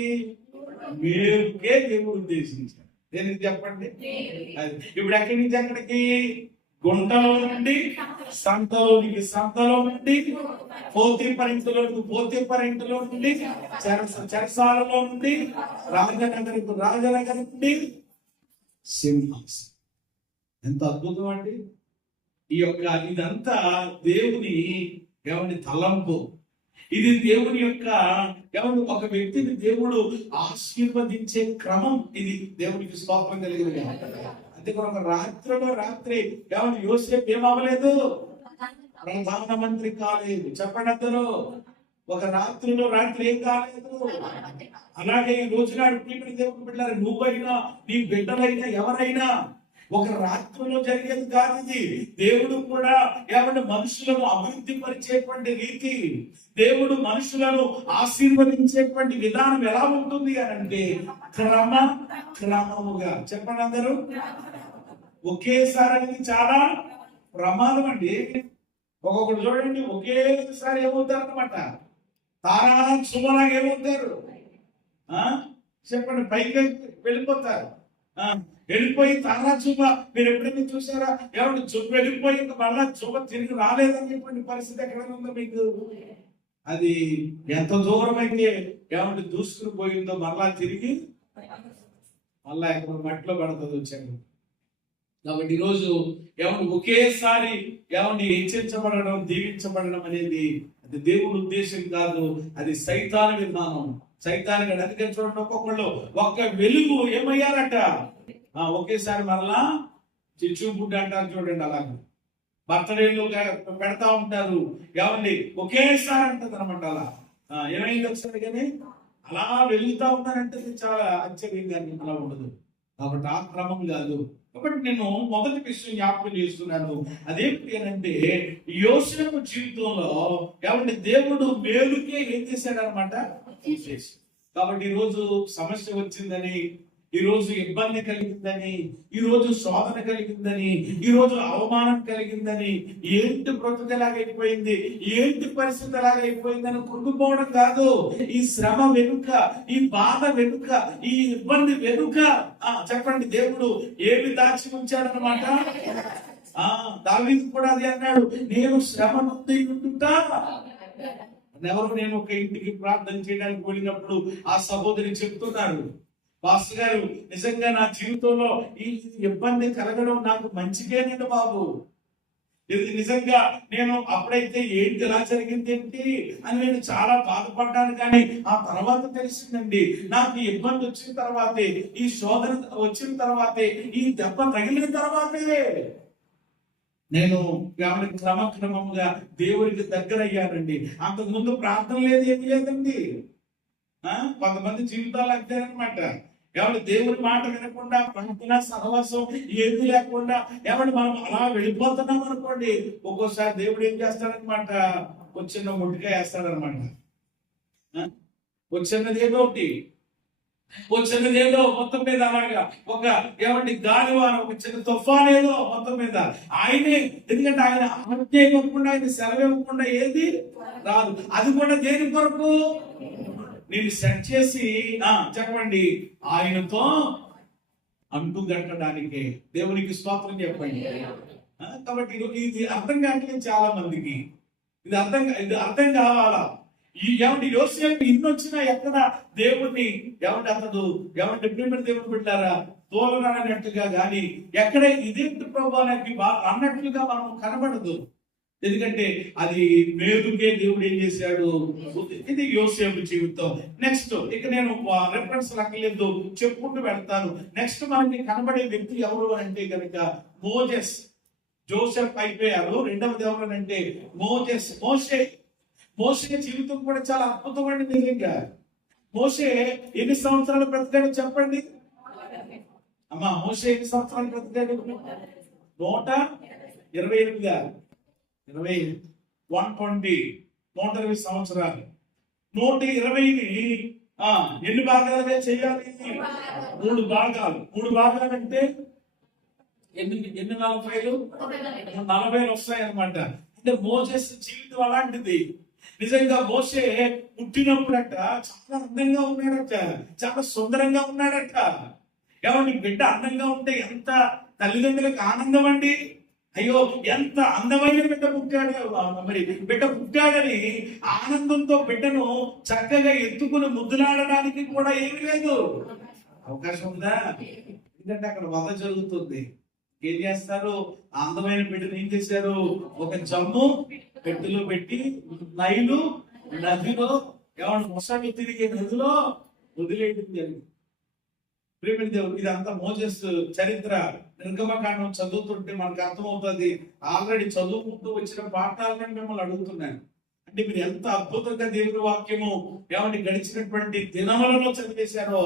మేలుకే దేవుడు ఉద్దేశించాడు. దేనికి చెప్పండి. ఇప్పుడు ఎక్కడి నుంచి ఎక్కడికి? గుంటలో నుండి సంతలోనికి, సంతలో నుండి పోతీపరింటిలోనికి, పోతీపరింటిలో నుండి చెరసాలలో నుండి రాజనగరికి, రాజనగరి నుండి సింహాసనం. ఎంత అద్భుతం అండి. ఈ యొక్క ఇదంతా దేవుని ఎవరి తలంపు. ఇది దేవుని యొక్క ఎవరు ఒక వ్యక్తిని దేవుడు ఆశీర్వదించే క్రమం. ఇది దేవునికి స్తోత్రం కలిగింది. అందుకే ఒక రాత్రిలో రాత్రి ఎవరు యోసేపు ఏమవ్వలేదు, ప్రధానమంత్రి కాలేదు. చెప్పండి అందరూ, ఒక రాత్రిలో రాత్రి ఏం కాలేదు. అలాగే ఈ రోజు నాడు ప్రియమైన దేవుని బిడ్డలారా, నువ్వైనా నీ బిడ్డలైనా ఎవరైనా ఒక రాత్రిలో జరిగేది కాదు ఇది. దేవుడు కూడా ఏమంటే మనుషులను అభివృద్ధి పరిచేటువంటి రీతి, దేవుడు మనుషులను ఆశీర్వదించేటువంటి విధానం ఎలా ఉంటుంది అని అంటే క్రమముగా. చెప్పండి అందరూ. ఒకేసారి అనేది చాలా ప్రమాదం అండి. ఒక్కొక్కరు చూడండి ఒకేసారి ఏమవుతారు అనమాట, తారా శుభలాగా ఏమవుతారు చెప్పండి, పైకి వెళ్ళిపోతారు. వెళ్ళిపోయి తారా చూప మీరు ఎప్పుడైనా చూసారా? ఎవరు చూపు వెళ్ళిపోయి ఇంకా మళ్ళా చూప తిరిగి రాలేదని చెప్పండి పరిస్థితి ఎక్కడ ఉందో మీకు. అది ఎంత దూరం అయితే ఏమంటే దూసుకుని పోయిందో మళ్ళా తిరిగి మళ్ళా ఎక్కడ మట్టిలో పడుతుంది వచ్చాను. కాబట్టి ఈరోజు ఎవరు ఒకేసారి ఎవరిని హెచ్చరించబడడం, దీవించబడడం అనేది అది దేవుని ఉద్దేశం కాదు, అది సైతాను విధానం. సైతాను గడు. అందుకని చూడండి, ఒక్కొక్కళ్ళు ఒక్క వెలుగు ఏమయ్యారట ఒకేసారి మరలా చిచ్చుబుడ్డ అంటారు చూడండి. అలాగే బర్త్డేలు పెడతా ఉంటారు. ఎవరిని ఒకేసారి అంటది అనమాట. అలా ఏమైంది ఒకసారి కానీ అలా వెలుగుతా ఉన్నారంటే చాలా ఆశ్చర్యంగా అలా ఉండదు. కాబట్టి ఆ క్రమం కాదు. కాబట్టి నేను మొదటి విషయం జ్ఞాపకం చేస్తున్నాను. అదేంటి అంటే యోసేపు జీవితంలో ఎవరిని దేవుడు మేలుకే ఏం చేశాడనమాట, తీసేసి. కాబట్టి ఈరోజు సమస్య వచ్చిందని, ఈ రోజు ఇబ్బంది కలిగిందని, ఈ రోజు శోధన కలిగిందని, ఈ రోజు అవమానం కలిగిందని, ఏంటి బ్రతుకు ఎలాగైపోయింది, ఏంటి పరిస్థితి ఎలాగైపోయిందని కృంగిపోవడం కాదు. ఈ శ్రమ వెనుక, ఈ బాధ వెనుక, ఈ ఇబ్బంది వెనుక చెప్పండి దేవుడు ఏమి దాచి ఉంచాడనమాట. దావీదు కూడా అది అన్నాడు, నేను శ్రమ నుండి ఉండుతా. ఎవరు నేను ఒక ఇంటికి ప్రార్థన చేయడానికి వెళ్ళినప్పుడు ఆ సహోదరి చెప్తున్నారు, పాస్టర్ గారు నిజంగా నా జీవితంలో ఈ ఇబ్బంది కలగడం నాకు మంచిగానండి బాబు. ఇది నిజంగా నేను అప్పుడైతే ఏంటి ఎలా జరిగింది ఏంటి అని నేను చాలా బాధపడ్డాను. కానీ ఆ తర్వాత తెలిసిందండి, నాకు ఈ ఇబ్బంది వచ్చిన తర్వాతే, ఈ శోధన వచ్చిన తర్వాతే, ఈ దెబ్బ తగిలిన తర్వాతే నేను క్రమక్రమంగా దేవుడికి దగ్గర అయ్యానండి. అంతకు ముందు ప్రార్థన లేదు, ఏమి లేదండి. కొంతమంది జీవితాలు అంతేనమాట. ఎవరు దేవుడి మాట వినకుండా, ప్రార్థన సహవాసం ఏది లేకుండా ఎవరు మనం అలా వెళ్ళిపోతున్నాం అనుకోండి, ఒక్కోసారి దేవుడు ఏం చేస్తాడనమాట, వచ్చిన ముట్టిగా వేస్తాడనమాట. వచ్చినది ఏదో ఒకటి, వచ్చినది ఏదో మొత్తం మీద అలాగా ఒక ఏమంటే గాలివాన, ఒక చిన్న తుఫాన్ ఏదో మొత్తం మీద ఆయనే. ఎందుకంటే ఆయన ఆజ్ఞ ఇవ్వకుండా, ఆయన సెలవు ఇవ్వకుండా ఏది రాదు. అది కూడా దేని కొరకు? నేను సెట్ చేసి చెప్పండి ఆయనతో అంటుగట్టడానికి. దేవునికి స్తోత్రం చెప్పండి. కాబట్టి ఇది అర్థం కావట్లేదు చాలా మందికి. ఇది అర్థం కావాలా? ఏమంటే యోసేపు ఇన్నొచ్చినా ఎక్కడ దేవుణ్ణి అతడు ప్రేమ దేవుడు పెట్టారా తోలనట్టుగా కానీ ఎక్కడ ఇదేంటి ప్రభు అన్నట్లుగా మనం కనబడదు. ఎందుకంటే అది మేలుకే దేవుడు ఏం చేశాడు. ఇది యోసేపు జీవితం. నెక్స్ట్ ఇక నేను రెఫరెన్స్ లక్కలేదు, చెప్పుకుంటూ వెళ్తాను. నెక్స్ట్ మనకి కనబడే వ్యక్తి ఎవరు అంటే కనుక మోజెస్. జోసెఫ్ అయిపోయారు. రెండవది ఎవరు అంటే మోషే జీవితం కూడా చాలా అద్భుతమైన నిజంగా. మోషే ఎన్ని సంవత్సరాలు బ్రతికాడు చెప్పండి అమ్మా. మోషే ఎన్ని సంవత్సరాలు బ్రతికాడు? 120 సంవత్సరాలు. 120ని ఎన్ని భాగాలుగా చేయాలి? 3 భాగాలు. 3 భాగాలు అంటే ఎన్ని 40 వస్తాయి అనమాట. అంటే మోసెస్ జీవితం అలాంటిది. నిజంగా మోసే పుట్టినప్పుడట చాలా అందంగా ఉన్నాడట, చాలా సుందరంగా ఉన్నాడట. ఎవరి బిడ్డ అందంగా ఉంటే ఎంత తల్లిదండ్రులకు ఆనందం అండి. అయ్యో ఎంత అందమైన బిడ్డ పుట్టాడు, మరి బిడ్డ పుట్టాడని ఆనందంతో బిడ్డను చక్కగా ఎత్తుకుని ముద్దులాడడానికి కూడా ఏమీ లేదు. అవకాశం ఉందా? ఎందుకంటే అక్కడ వధ జరుగుతుంది. ఏం చేస్తారు? అందమైన బిడ్డను ఏం చేశారు? ఒక జమ్ము పెట్టెలో పెట్టి నైలు నదిలో మొసలు తిరిగే నదిలో వదిలేయడం జరిగింది. ప్రేమ దేవుడు ఇదంతా మోసెస్ చరిత్ర. నిర్గమకాండం చదువుతుంటే మనకు అర్థమవుతుంది. ఆల్రెడీ చదువుకుంటూ వచ్చిన పాఠాలను మిమ్మల్ని అడుగుతున్నాను. అంటే మీరు ఎంత అద్భుతంగా దేవుని వాక్యము గడిచినటువంటి దినములలో చదివేశారో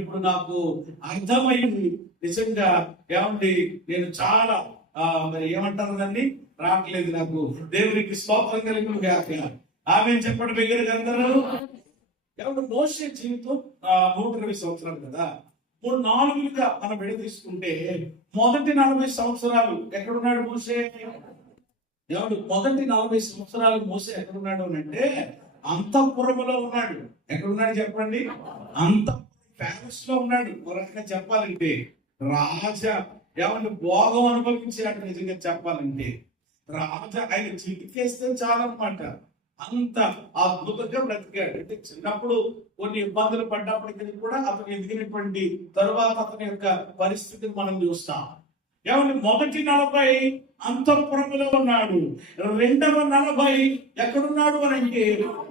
ఇప్పుడు నాకు అర్థమైంది. నిజంగా నేను చాలా మరి ఏమంటారు దాన్ని రావట్లేదు నాకు. దేవునికి స్తోత్రం కలిగిన గాక. ఆమె చెప్పండి దగ్గర అందరూ. మోషే జీవితం 120 సంవత్సరాలు కదా. 3-4గా మనం విడదీసుకుంటే మొదటి 40 సంవత్సరాలు ఎక్కడున్నాడు మోషే? మొదటి 40 సంవత్సరాలు మోసే ఎక్కడున్నాడు అంటే అంతఃపురములో ఉన్నాడు. ఎక్కడున్నాడు చెప్పండి? ప్యాలెస్ లో ఉన్నాడు. మరొకగా చెప్పాలంటే రాజా భోగం అనుభవించాడు. నిజంగా చెప్పాలంటే రాజా ఆయన చిటికేస్తే చాలన్నమాట. అంత అద్భుతంగా బ్రతికాడు. అంటే చిన్నప్పుడు కొన్ని ఇబ్బందులు పడ్డప్పటికీ కూడా అతను ఎదిగినటువంటి తరువాత అతని యొక్క పరిస్థితిని మనం చూస్తాం. మొదటి 40 అంతఃపురములో ఉన్నాడు. రెండవ 40 ఎక్కడున్నాడు అని అంటే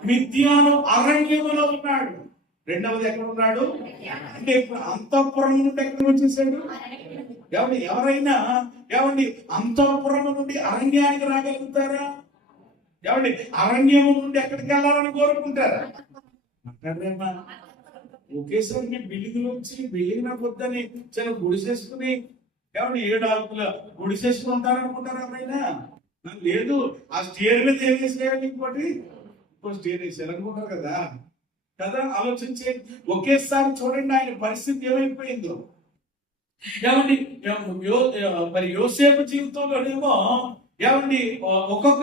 మిద్యాను అరణ్యములో ఉన్నాడు. రెండవది ఎక్కడున్నాడు అంటే ఇప్పుడు అంతఃపురం నుండి ఎక్కడ వచ్చేసాడు? ఎవరైనా అంతఃపురం నుండి అరణ్యానికి రాగలుగుతారా? అరణ్యము నుండి ఎక్కడికి వెళ్ళాలని కోరుకుంటారా? మాట్లాడరేమా? ఒకేసారి మీ బిల్డింగ్ వచ్చి బిల్డింగ్ నాకు వద్దని చాలా గుడిసేసుకుని 7 ఆకులు గుడిసేసుకుంటారనుకుంటారా? ఎవరైనా లేదు. ఆ స్టేర్ మీద ఏం వేసేయాలి? ఇంకో స్టేర్ వేసేయాలి అనుకుంటారు కదా. ఆలోచించే ఒకేసారి చూడండి ఆయన పరిస్థితి ఏమైపోయిందో. మరి యోసేపు జీవితంలోనేమో ఒక్కొక్క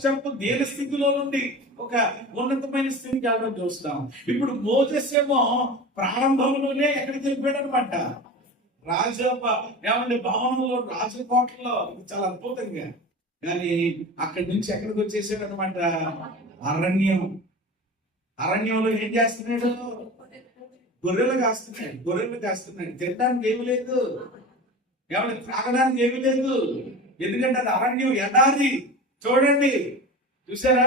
స్టెప్ దేని స్థితిలో నుండి ఒక ఉన్నతమైన స్థితికి వెళ్ళడం చూస్తాం. ఇప్పుడు మోసెస్ ఏమో ప్రారంభంలోనే ఎక్కడికి వెళ్ళిపోయాడు అనమాట. భవనంలో రాజకోటలో చాలా అద్భుతంగా. కానీ అక్కడి నుంచి ఎక్కడికి వచ్చేసాడు అనమాట? అరణ్యంలో ఏం చేస్తున్నాడు? గొర్రెలు కాస్తున్నాడు. తినడానికి ఏమి లేదు, త్రాగడానికి ఏమి లేదు. ఎందుకంటే అది అరణ్యం, ఎడారి. చూడండి, చూసారా?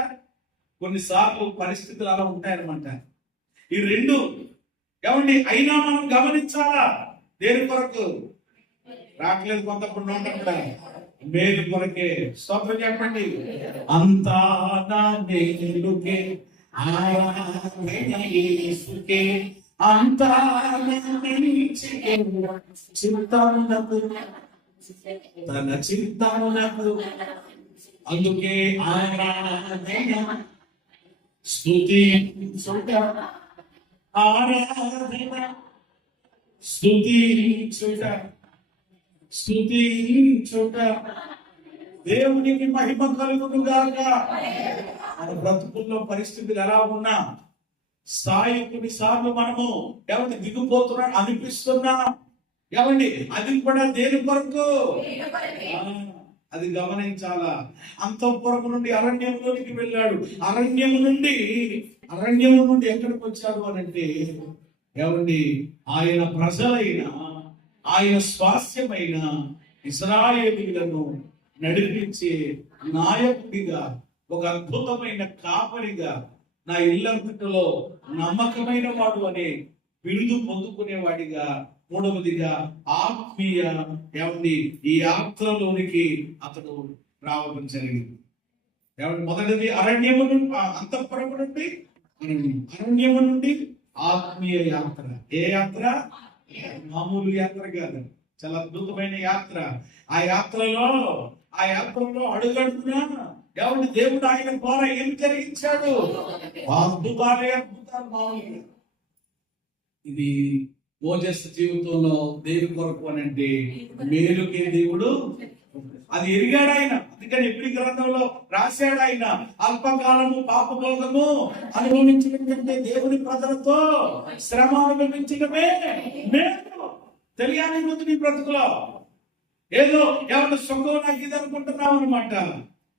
కొన్నిసార్లు పరిస్థితులు అలా ఉంటాయన్నమాట. ఈ రెండు అయినా మనం గమనించాలా. దేని కొరకు రావట్లేదు? కొంతప్పుడు నోట మేలు కొరకే. స్తోత్రం చెప్పండి. అంతా నా మేలుకే, అంతా చింతమునకు తన చింతమునకు అందుకే ఆరాధన స్తుతించుట, ఆరాధన స్తుతించుట, స్తుతించుట. దేవునికి మహిమ కలుగును గాక. మన బ్రతుకుల్లో పరిస్థితులు ఎలా ఉన్నా స్థాయి కొన్నిసార్లు మనము ఏమంటే దిగిపోతున్నా అనిపిస్తున్నా, ఏమండి అది కూడా దేని కొరకు? ఆ, అది గమనించాలా. అంతఃపురము నుండి అరణ్యంలోనికి వెళ్ళాడు. అరణ్యము నుండి ఎక్కడికి వచ్చాడు అని అంటే, ఏమండి ఆయన ప్రజలైన, ఆయన స్వాస్థ్యమైన ఇశ్రాయేలీయులను నడిపించే నాయకుడిగా, ఒక అద్భుతమైన కాపరిగా, నా ఇల్లంతటిలో నమ్మకమైన వాడు అనే బిరుదు పొందుకునేవాడిగా, మూడవదిగా ఆత్మీయ, ఏమండి ఈ యాత్రలోనికి అతడు రావడం జరిగింది. ఏమండి మొదటిది అరణ్యము నుండి, అంతఃపురము నుండి, అరణ్యము నుండి ఆత్మీయ యాత్ర. ఏ యాత్ర? మామూలు యాత్ర కాదు, చాలా అద్భుతమైన యాత్ర. ఆ యాత్రలో అడుగడుగునా ఏమంటే దేవుడు ఆయన ద్వారా ఏం జరిగించాడు? అద్భుతాలు మామూలుగా. ఇది మోజెస్ జీవితంలో దేని కొరకు అని అంటే మేలుకే దేవుడు అది ఎరిగాడు ఆయన. అందుకని ఎప్పుడు గ్రంథంలో రాశాడు ఆయన, అల్పకాలము పాపభోగము అనుభవించడం కంటే దేవుని ప్రజలతో శ్రమ అనుభవించడమే మేలు. తెలియాలి నీ బ్రతుకులో ఏదో ఏమన్నా సుఖం నాకు ఇది అనుకుంటున్నావు అనమాట.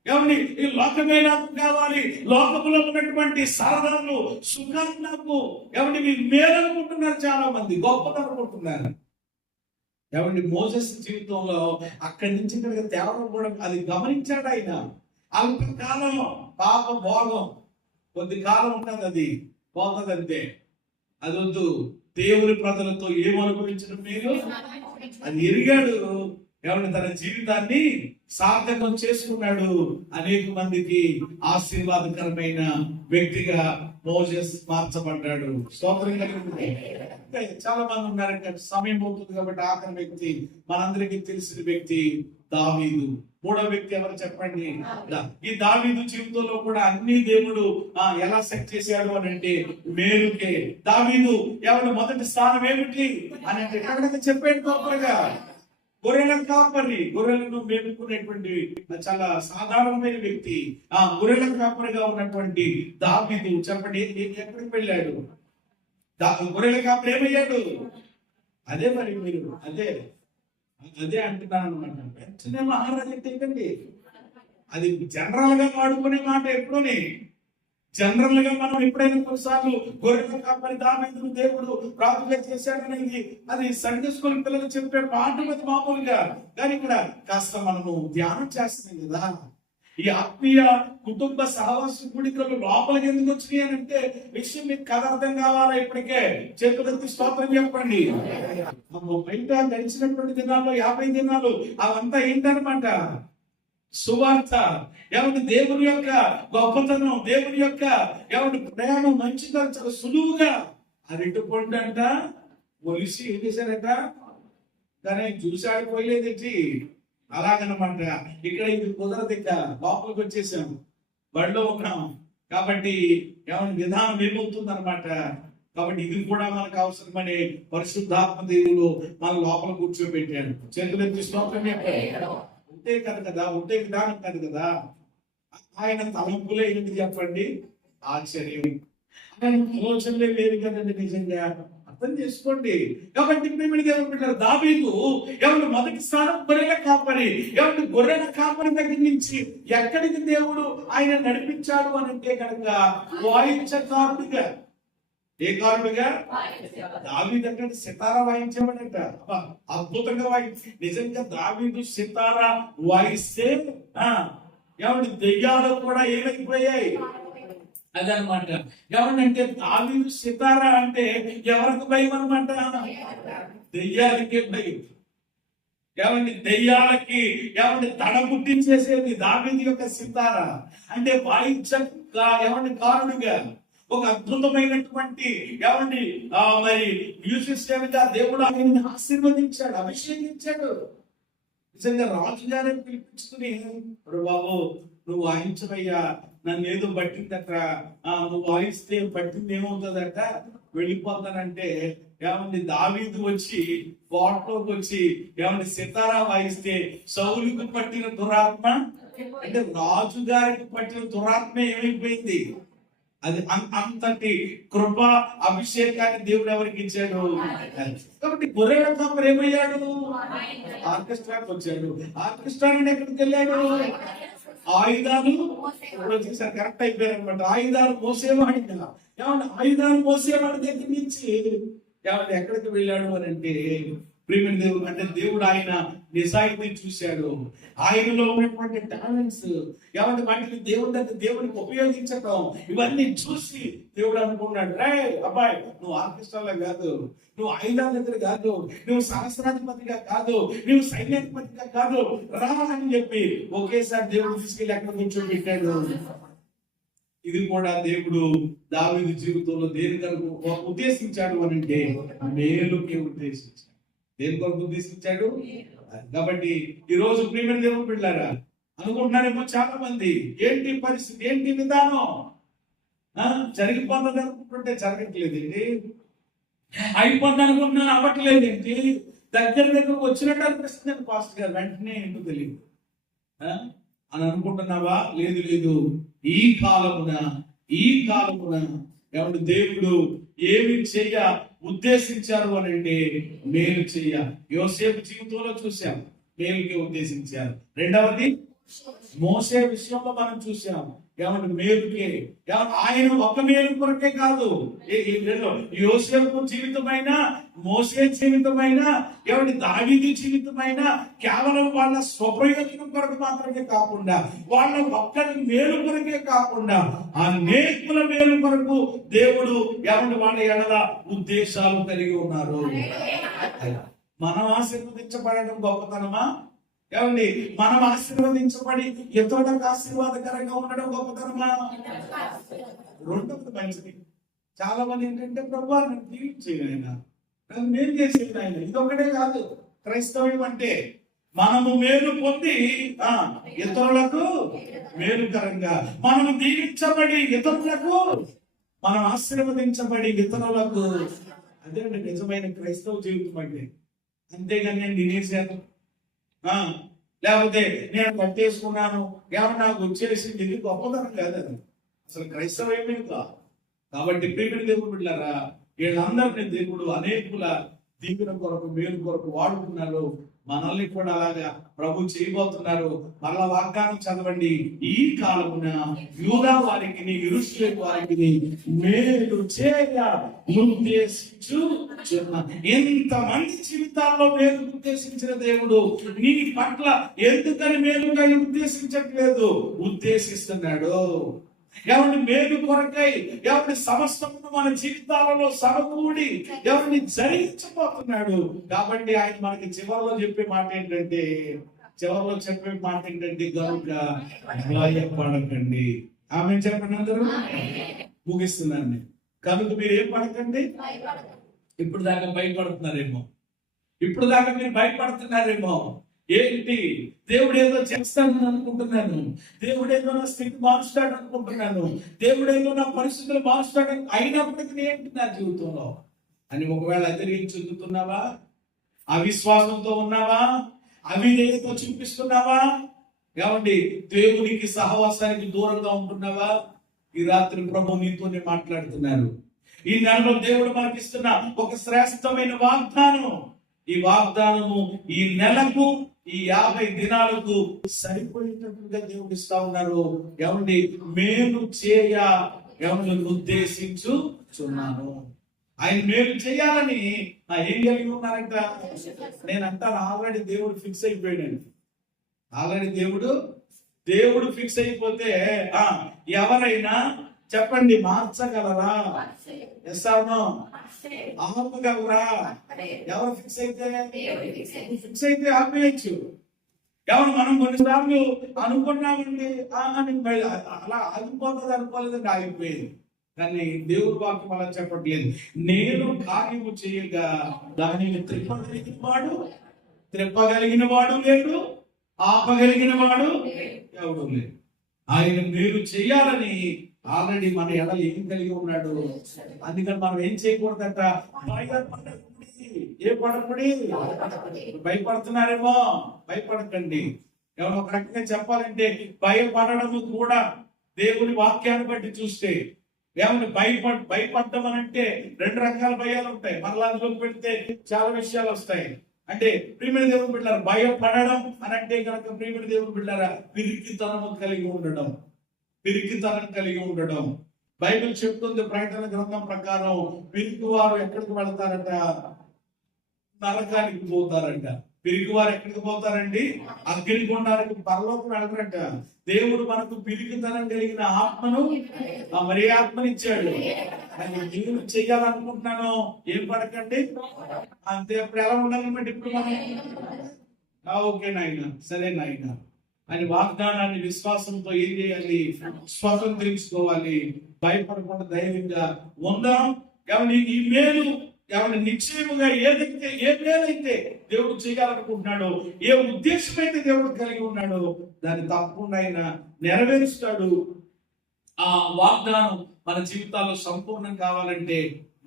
ఏమని ఈ లోకమే నాకు కావాలి, లోకములో ఉన్నటువంటి సరదాలు సుఖాలు నాకు ఏమంటే మీరు మేలనుకుంటున్నారు, చాలా మంది గొప్పదనుకుంటున్నారు. ఏమండి మోసెస్ జీవితంలో అక్కడి నుంచి ఇక్కడికి తేవడం కూడా అది గమనించాడు ఆయన. అల్పకాలం పాప భోగం కొద్ది కాలం ఉంటుంది, అది పోతుంది అంతే. అది వద్దు. దేవుని ప్రజలతో ఏమనుభవించడం మీరు అది ఎరిగాడు. ఏమంటే తన జీవితాన్ని సార్థకం చేసుకున్నాడు. అనేక మందికి ఆశీర్వాదకరమైన వ్యక్తిగా మోసెస్ మార్చబడ్డాడు. స్తోత్రం కలిగింది. చాలా మంది ఉన్నారంటే సమయం అవుతుంది కాబట్టి ఆఖరి వ్యక్తి, మనందరికీ తెలిసిన వ్యక్తి దావీదు. మూడో వ్యక్తి ఎవరు చెప్పండి? ఈ దావీదు జీవితంలో కూడా అన్ని దేవుడు ఎలా సెట్ చేశాడు అని అంటే మేలుకే. దావీదు ఎవరు మొదటి స్థానం ఏమిటి అని అంటే ఎక్కడికైనా చెప్పాడు గొప్పగా. గొర్రెల కాపరి, గొర్రెలను మేలుకునేటువంటి చాలా సాధారణమైన వ్యక్తి. ఆ గొర్రెల కాపరిగా ఉన్నటువంటి దావీదు చెప్పండి ఎక్కడికి వెళ్ళాడు? గొర్రెల కాపరి ఏమయ్యాడు? అదే మరి మీరు అదే అంటున్నాను అనమాట. వెంటనే మహారాజు ఏంటండి, అది జనరల్ గా వాడుకునే మాట. ఎప్పుడూనే జనరల్ గా మనం ఎప్పుడైనా కొన్నిసార్లు గొర్రెల కాపరి దావీదును దేవుడు రాజుగా చేశాడనేది అది సండే స్కూల్ పిల్లలు చెప్పే మాట మీద మామూలుగా. కానీ ఇక్కడ కాస్త మనము ధ్యానం చేస్తున్నాం కదా. ఈ ఆత్మీయ కుటుంబ సహవాస కూడికలు లోపలికి ఎందుకు వచ్చినాయి అని అంటే విషయం మీకు కథ అర్థం కావాలా? ఇప్పటికే చేతులెత్తి స్తోత్రం చెప్పండి. బయట గడిచినటువంటి దినాల్లో 50 దినాలు అవంతా ఏంటనమాట? సువార్త. ఏమంటే దేవుని యొక్క గొప్పతనం, దేవుని యొక్క ఏమంటే ప్రయాణం మంచిదని చాలా సులువుగా అది ఇటుపండి అంట ఒలిసి ఏం చేశారట, కానీ చూసి ఆడిపోయలేదేంటి అలాగనమాట. ఇక్కడ ఇది కుదరదు, ఇక లోపలికి వచ్చేసాం, బడిలో ఉన్నాం కాబట్టి ఏమైనా విధానం ఏమవుతుంది అనమాట. కాబట్టి ఇది కూడా మనకు అవసరమని పరిశుద్ధాత్మ దేవుడు మన లోపల కూర్చోబెట్టాడు. చేతులెత్తి స్తోత్రం చెప్పాడు. ఉంటే కదా, ఉంటే విధానం కాదు కదా. ఆయన తలంపులే ఏంటి చెప్పండి? ఆశ్చర్యం. ఆయన ఆలోచనలే వేరు కదండి నిజంగా. అర్థం చేసుకోండి. కాబట్టి ఏమంటారు? దావీదు ఎవరు మొదటి స్థానం గొర్రెల కాపరి. ఎవరు గొర్రెల కాపరి దగ్గర నుంచి ఎక్కడికి దేవుడు ఆయన నడిపించాడు అని అంటే కనుక వాయించకారుడిగా. ఏ కారుడుగా? దావీదు అంటే సితారా వాయించేవాడంట. అద్భుతంగా నిజంగా దావీదు సితారా వాయిస్తే ఏమంటే దెయ్యాలు కూడా ఏమైపోయాయి అదనమాట. ఏమనంటే దావీదు సితారా అంటే ఎవరికి భయం అనమాట? దెయ్యాలకే భయం. ఏమంటే దెయ్యాలకి ఏమంటే తడ పుట్టించేసేది దావీదు యొక్క సితారా. అంటే ఏమంటే కారుడుగా ఒక అద్భుతమైనటువంటి ఏమండి మరి మ్యూజిషియన్గా దేవుడు ఆయన్ని ఆశీర్వదించాడు, అభిషేకించాడు. నిజంగా రాజుగానే పిలిపించుకుని, బాబు నువ్వు వాయించవయ్యా, నన్ను ఏదో పట్టిందట, నువ్వు వాయిస్తే పట్టింది ఏమవుతుందట, వెళ్ళిపోతానంటే ఏమండి దావీదు వచ్చి కోటలోకి వచ్చి ఏమండి సితారా వాయిస్తే సౌలుకు పట్టిన దురాత్మ అంటే రాజు గారికి పట్టిన దురాత్మ ఏమైపోయింది? అది అంతటి కృప అభిషేకాన్ని దేవుడు ఎవరికి ఇచ్చాడు? కాబట్టి గొర్రెల కాపరి ఏమయ్యాడు? ఆర్కెస్ట్రాకి వచ్చాడు. ఆర్కెస్ట్రా నుండి ఎక్కడికి వెళ్ళాడు? ఆయుధాలు వచ్చేసారి కరెక్ట్ అయిపోయారు అనమాట. ఆయుధాలు మోసేవాడి కదా. ఏమంటే ఆయుధాలు మోసేవాడి దగ్గర నుంచి ఏమంటే ఎక్కడికి వెళ్ళాడు అని అంటే ప్రియమైన దేవుడు అంటే దేవుడు ఆయన నిజాయితీ చూశాడు. ఆయనలో ఉన్నటువంటి టాలెంట్స్ ఏమంటే వాటిని దేవుడి దగ్గర దేవునికి ఉపయోగించటం ఇవన్నీ చూసి దేవుడు అనుకున్నాడు, రే అబ్బాయి నువ్వు ఆర్కెస్ట్రాలో కాదు, నువ్వు ఆయుధాల దగ్గర కాదు, నువ్వు సహస్రాధిపతిగా కాదు, నువ్వు సైన్యాధిపతిగా కాదు, రా అని చెప్పి ఒకేసారి దేవుడు తీసుకెళ్ళి ఎక్కడ కూర్చోబెట్టాడు. ఇది కూడా దేవుడు దావీదు జీవితంలో దేని కొరకు ఉద్దేశించాడు అని అంటే మేలుకి ఉద్దేశించాడు. దేని కొరకు ఉద్దేశించాడు? కాబట్టి ఈ రోజు ప్రియమైన దేవుడు బిడ్డలారా అనుకుంటున్నారేమో చాలా మంది, ఏంటి పరిస్థితి, ఏంటి విధానం, జరిగిపోతుంది అనుకుంటుంటే జరగట్లేదండి, అయిపోతుంది అనుకుంటున్నాను అవ్వట్లేదేంటి, దగ్గరకు వచ్చినట్టు అనిపిస్తుంది పాస్టర్ గారు, వెంటనే ఏంటో తెలియదు అని అనుకుంటున్నావా? లేదు లేదు, ఈ కాలమున ఏమంటే దేవుడు ఏమి చెయ్య ఉద్దేశించారు అని అంటే మేలు చెయ్య. యోసేపు జీవితంలో చూసాం, మేలుకే ఉద్దేశించారు. రెండవది మోసే విషయంలో మనం చూసాం, ఏమంటే మేలుకే. ఆయన ఒక మేలు కొరకే కాదు, యోసేపు జీవితమైన, మోసే జీవితమైన, ఏమంటే దావీదు జీవితమైన కేవలం వాళ్ళ స్వప్రయోజనం కొరకు మాత్రమే కాకుండా, వాళ్ళ ఒక్కరి మేలు కొరకే కాకుండా అనేకుల మేలు కొరకు దేవుడు ఏమంటే వాళ్ళ ఎడల ఉద్దేశాలు కలిగి ఉన్నారు. మనం ఆశీర్వదించబడడం గొప్పతనమా? ఏమండి మనం ఆశీర్వదించబడి ఇతరులకు ఆశీర్వాదకరంగా ఉండడం గొప్పతనమా? రెండవది మంచిది. చాలా మంది ఏంటంటే ప్రభు నన్ను దీవించేది ఆయన, నన్ను మేలు చేసేది ఆయన. ఇదొకటే కాదు క్రైస్తవం అంటే, మనము మేలు పొంది ఇతరులకు మేలుకరంగా, మనము దీవించబడి ఇతరులకు, మనం ఆశీర్వదించబడి ఇతరులకు. అదే నిజమైన క్రైస్తవ జీవితం అంటే. అంతేగాని నేను తినేసాను, లేకపోతే నేను కట్టేసుకున్నాను, ఏమన్నా నాకు వచ్చేసి ఇది గొప్పతనం కాదు, అది అసలు క్రైస్తవమే కాదు. కాబట్టి ప్రియమైన దేవుడు బిడ్డలారా, వీళ్ళందరినీ దేవుడు అనేకుల దీవెన కొరకు, మేలు కొరకు వాడుకున్నారు. మనల్ని కూడా అలాగా ప్రభు చేయబోతున్నారు. మరలా వాగ్దానం చదవండి. ఈ కాలమున యూదా వారికి, యెరూషలేము వారికి మేలు చేయ ఉద్దేశించుచున్న. ఎంతమంది జీవితాల్లో మేలు ఉద్దేశించిన దేవుడు నీ పట్ల ఎందుకని మేలుగా ఉద్దేశించట్లేదు? ఉద్దేశిస్తున్నాడు. ఎవరిని మేలు కొరకై, ఎవరిని సమస్తము మన జీవితాలలో సమకూడి ఎవరిని జరిగించబోతున్నాడు. కాబట్టి ఆయన మనకి చివరిలో చెప్పే మాట ఏంటంటే గనుక భయపడకండి. ఆమె చెప్పండి అందరూ. ముగిస్తున్నాను. కనుక మీరు ఏం పడకండి. ఇప్పుడు దాకా భయపడుతున్నారేమో, మీరు భయపడుతున్నారేమో. ఏంటి, దేవుడు ఏదో చేస్తాడని అనుకుంటున్నాను, దేవుడు ఏదో నా స్థితి మారుస్తాడు అనుకుంటున్నాను, దేవుడు ఏదో నా పరిస్థితులు మారుస్తాడని, అయినప్పటికీ ఏంటి నా జీవితంలో అని ఒకవేళ అతిరిగి చెందుతున్నావా? అవిశ్వాసంతో ఉన్నావా? అవిధేయత చూపిస్తున్నావా? ఏమండి దేవునికి సహవాసానికి దూరంగా ఉంటున్నావా? ఈ రాత్రి ప్రభు నీతోనే మాట్లాడుతున్నారు. ఈ నెలలో దేవుడు మనకిస్తున్న ఒక శ్రేష్టమైన వాగ్దానం. ఈ వాగ్దానము ఈ నెలకు, ఈ 50 దినాలకు సరిపోయేటట్టుగా దేవుడు ఇస్తా ఉన్నారు. ఏమండి మేలు చేయ ఉద్దేశించుచున్నాను. ఆయన మేలు చేయాలని ఏం కలిగి ఉన్నారంట? నేనంతా ఆల్రెడీ దేవుడు ఫిక్స్ అయిపోయాడండి. ఆల్రెడీ దేవుడు ఫిక్స్ అయిపోతే ఎవరైనా చెప్పండి మార్చగలరా? Yes or no? ఆపగలరా? ఎవరు ఫిక్స్ అయితే ఆపేయచ్చు. ఎవరు మనం కొన్నిసార్లు అనుకున్నామండి, అలా ఆగిపోతుంది అనుకోలేదండి, ఆగిపోయింది. కానీ దేవుడు వాక్యం అలా చెప్పట్లేదు. నేను కార్యము చేయగా దానిని త్రిప్పగలిగిన వాడు లేడు, ఆపగలిగిన వాడు ఎవడు లేడు. ఆయన మీరు చేయాలని ఆల్రెడీ మన ఎడలు ఏం కలిగి ఉన్నాడు. అందుకని మనం ఏం చేయకూడదట? భయపడుతున్నారేమో, భయపడకండి. ఎవరో ఒక రకంగా చెప్పాలంటే భయపడము కూడా దేవుని వాక్యాన్ని బట్టి చూస్తే ఏమన్నా భయపడడం అని అంటే రెండు రకాల భయాలు ఉంటాయి. మరలా అందులోకి పెడితే చాలా విషయాలు వస్తాయి. అంటే ప్రియమైన దేవుని బిడ్డలారా, భయపడడం అని అంటే కనుక ప్రియమైన దేవుని బిడ్డలారా, పిరికితనం కలిగి ఉండడం. బైబిల్ చెప్తుంది ప్రకటన గ్రంథం ప్రకారం పిరికి వారు ఎక్కడికి వెళ్తారట? నరకానికి పోతారంట. పిరికి వారు ఎక్కడికి పోతారండి? అగ్నిగుండానికి, పరలోకం వెళ్తారంట. దేవుడు మనకు పిరికితనం కలిగిన ఆత్మను, మరి ఆత్మనిచ్చాడు. నేను చెయ్యాలనుకుంటున్నాను, ఏం పడకండి అంతే. అప్పుడు ఎలా ఉండాలన్నమాట? ఇప్పుడు మనం ఓకే నాయన, సరే నాయన అని వాగ్దానాన్ని విశ్వాసంతో ఏం చేయాలి? స్వతంత్రించుకోవాలి. భయపడకుండా ధైర్యంగా ఉందాం. ఈ మేలు నిశ్చయముగా ఏ మేలైతే దేవుడు చేయాలనుకుంటున్నాడో, ఏ ఉద్దేశం అయితే దేవుడు కలిగి ఉన్నాడో, దాన్ని తప్పకుండా ఆయన నెరవేరుస్తాడు. ఆ వాగ్దానం మన జీవితాల్లో సంపూర్ణం కావాలంటే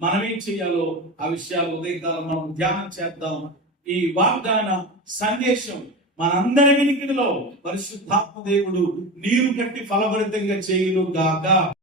మనం ఏం చేయాలో ఆ విషయాలు ఉదయకాలం మనం ధ్యానం చేద్దాం. ఈ వాగ్దాన సందేశం మనందరి వినికిడిలో పరిశుద్ధాత్మ దేవుడు నీరు కట్టి ఫలభరితంగా చేయును గాక.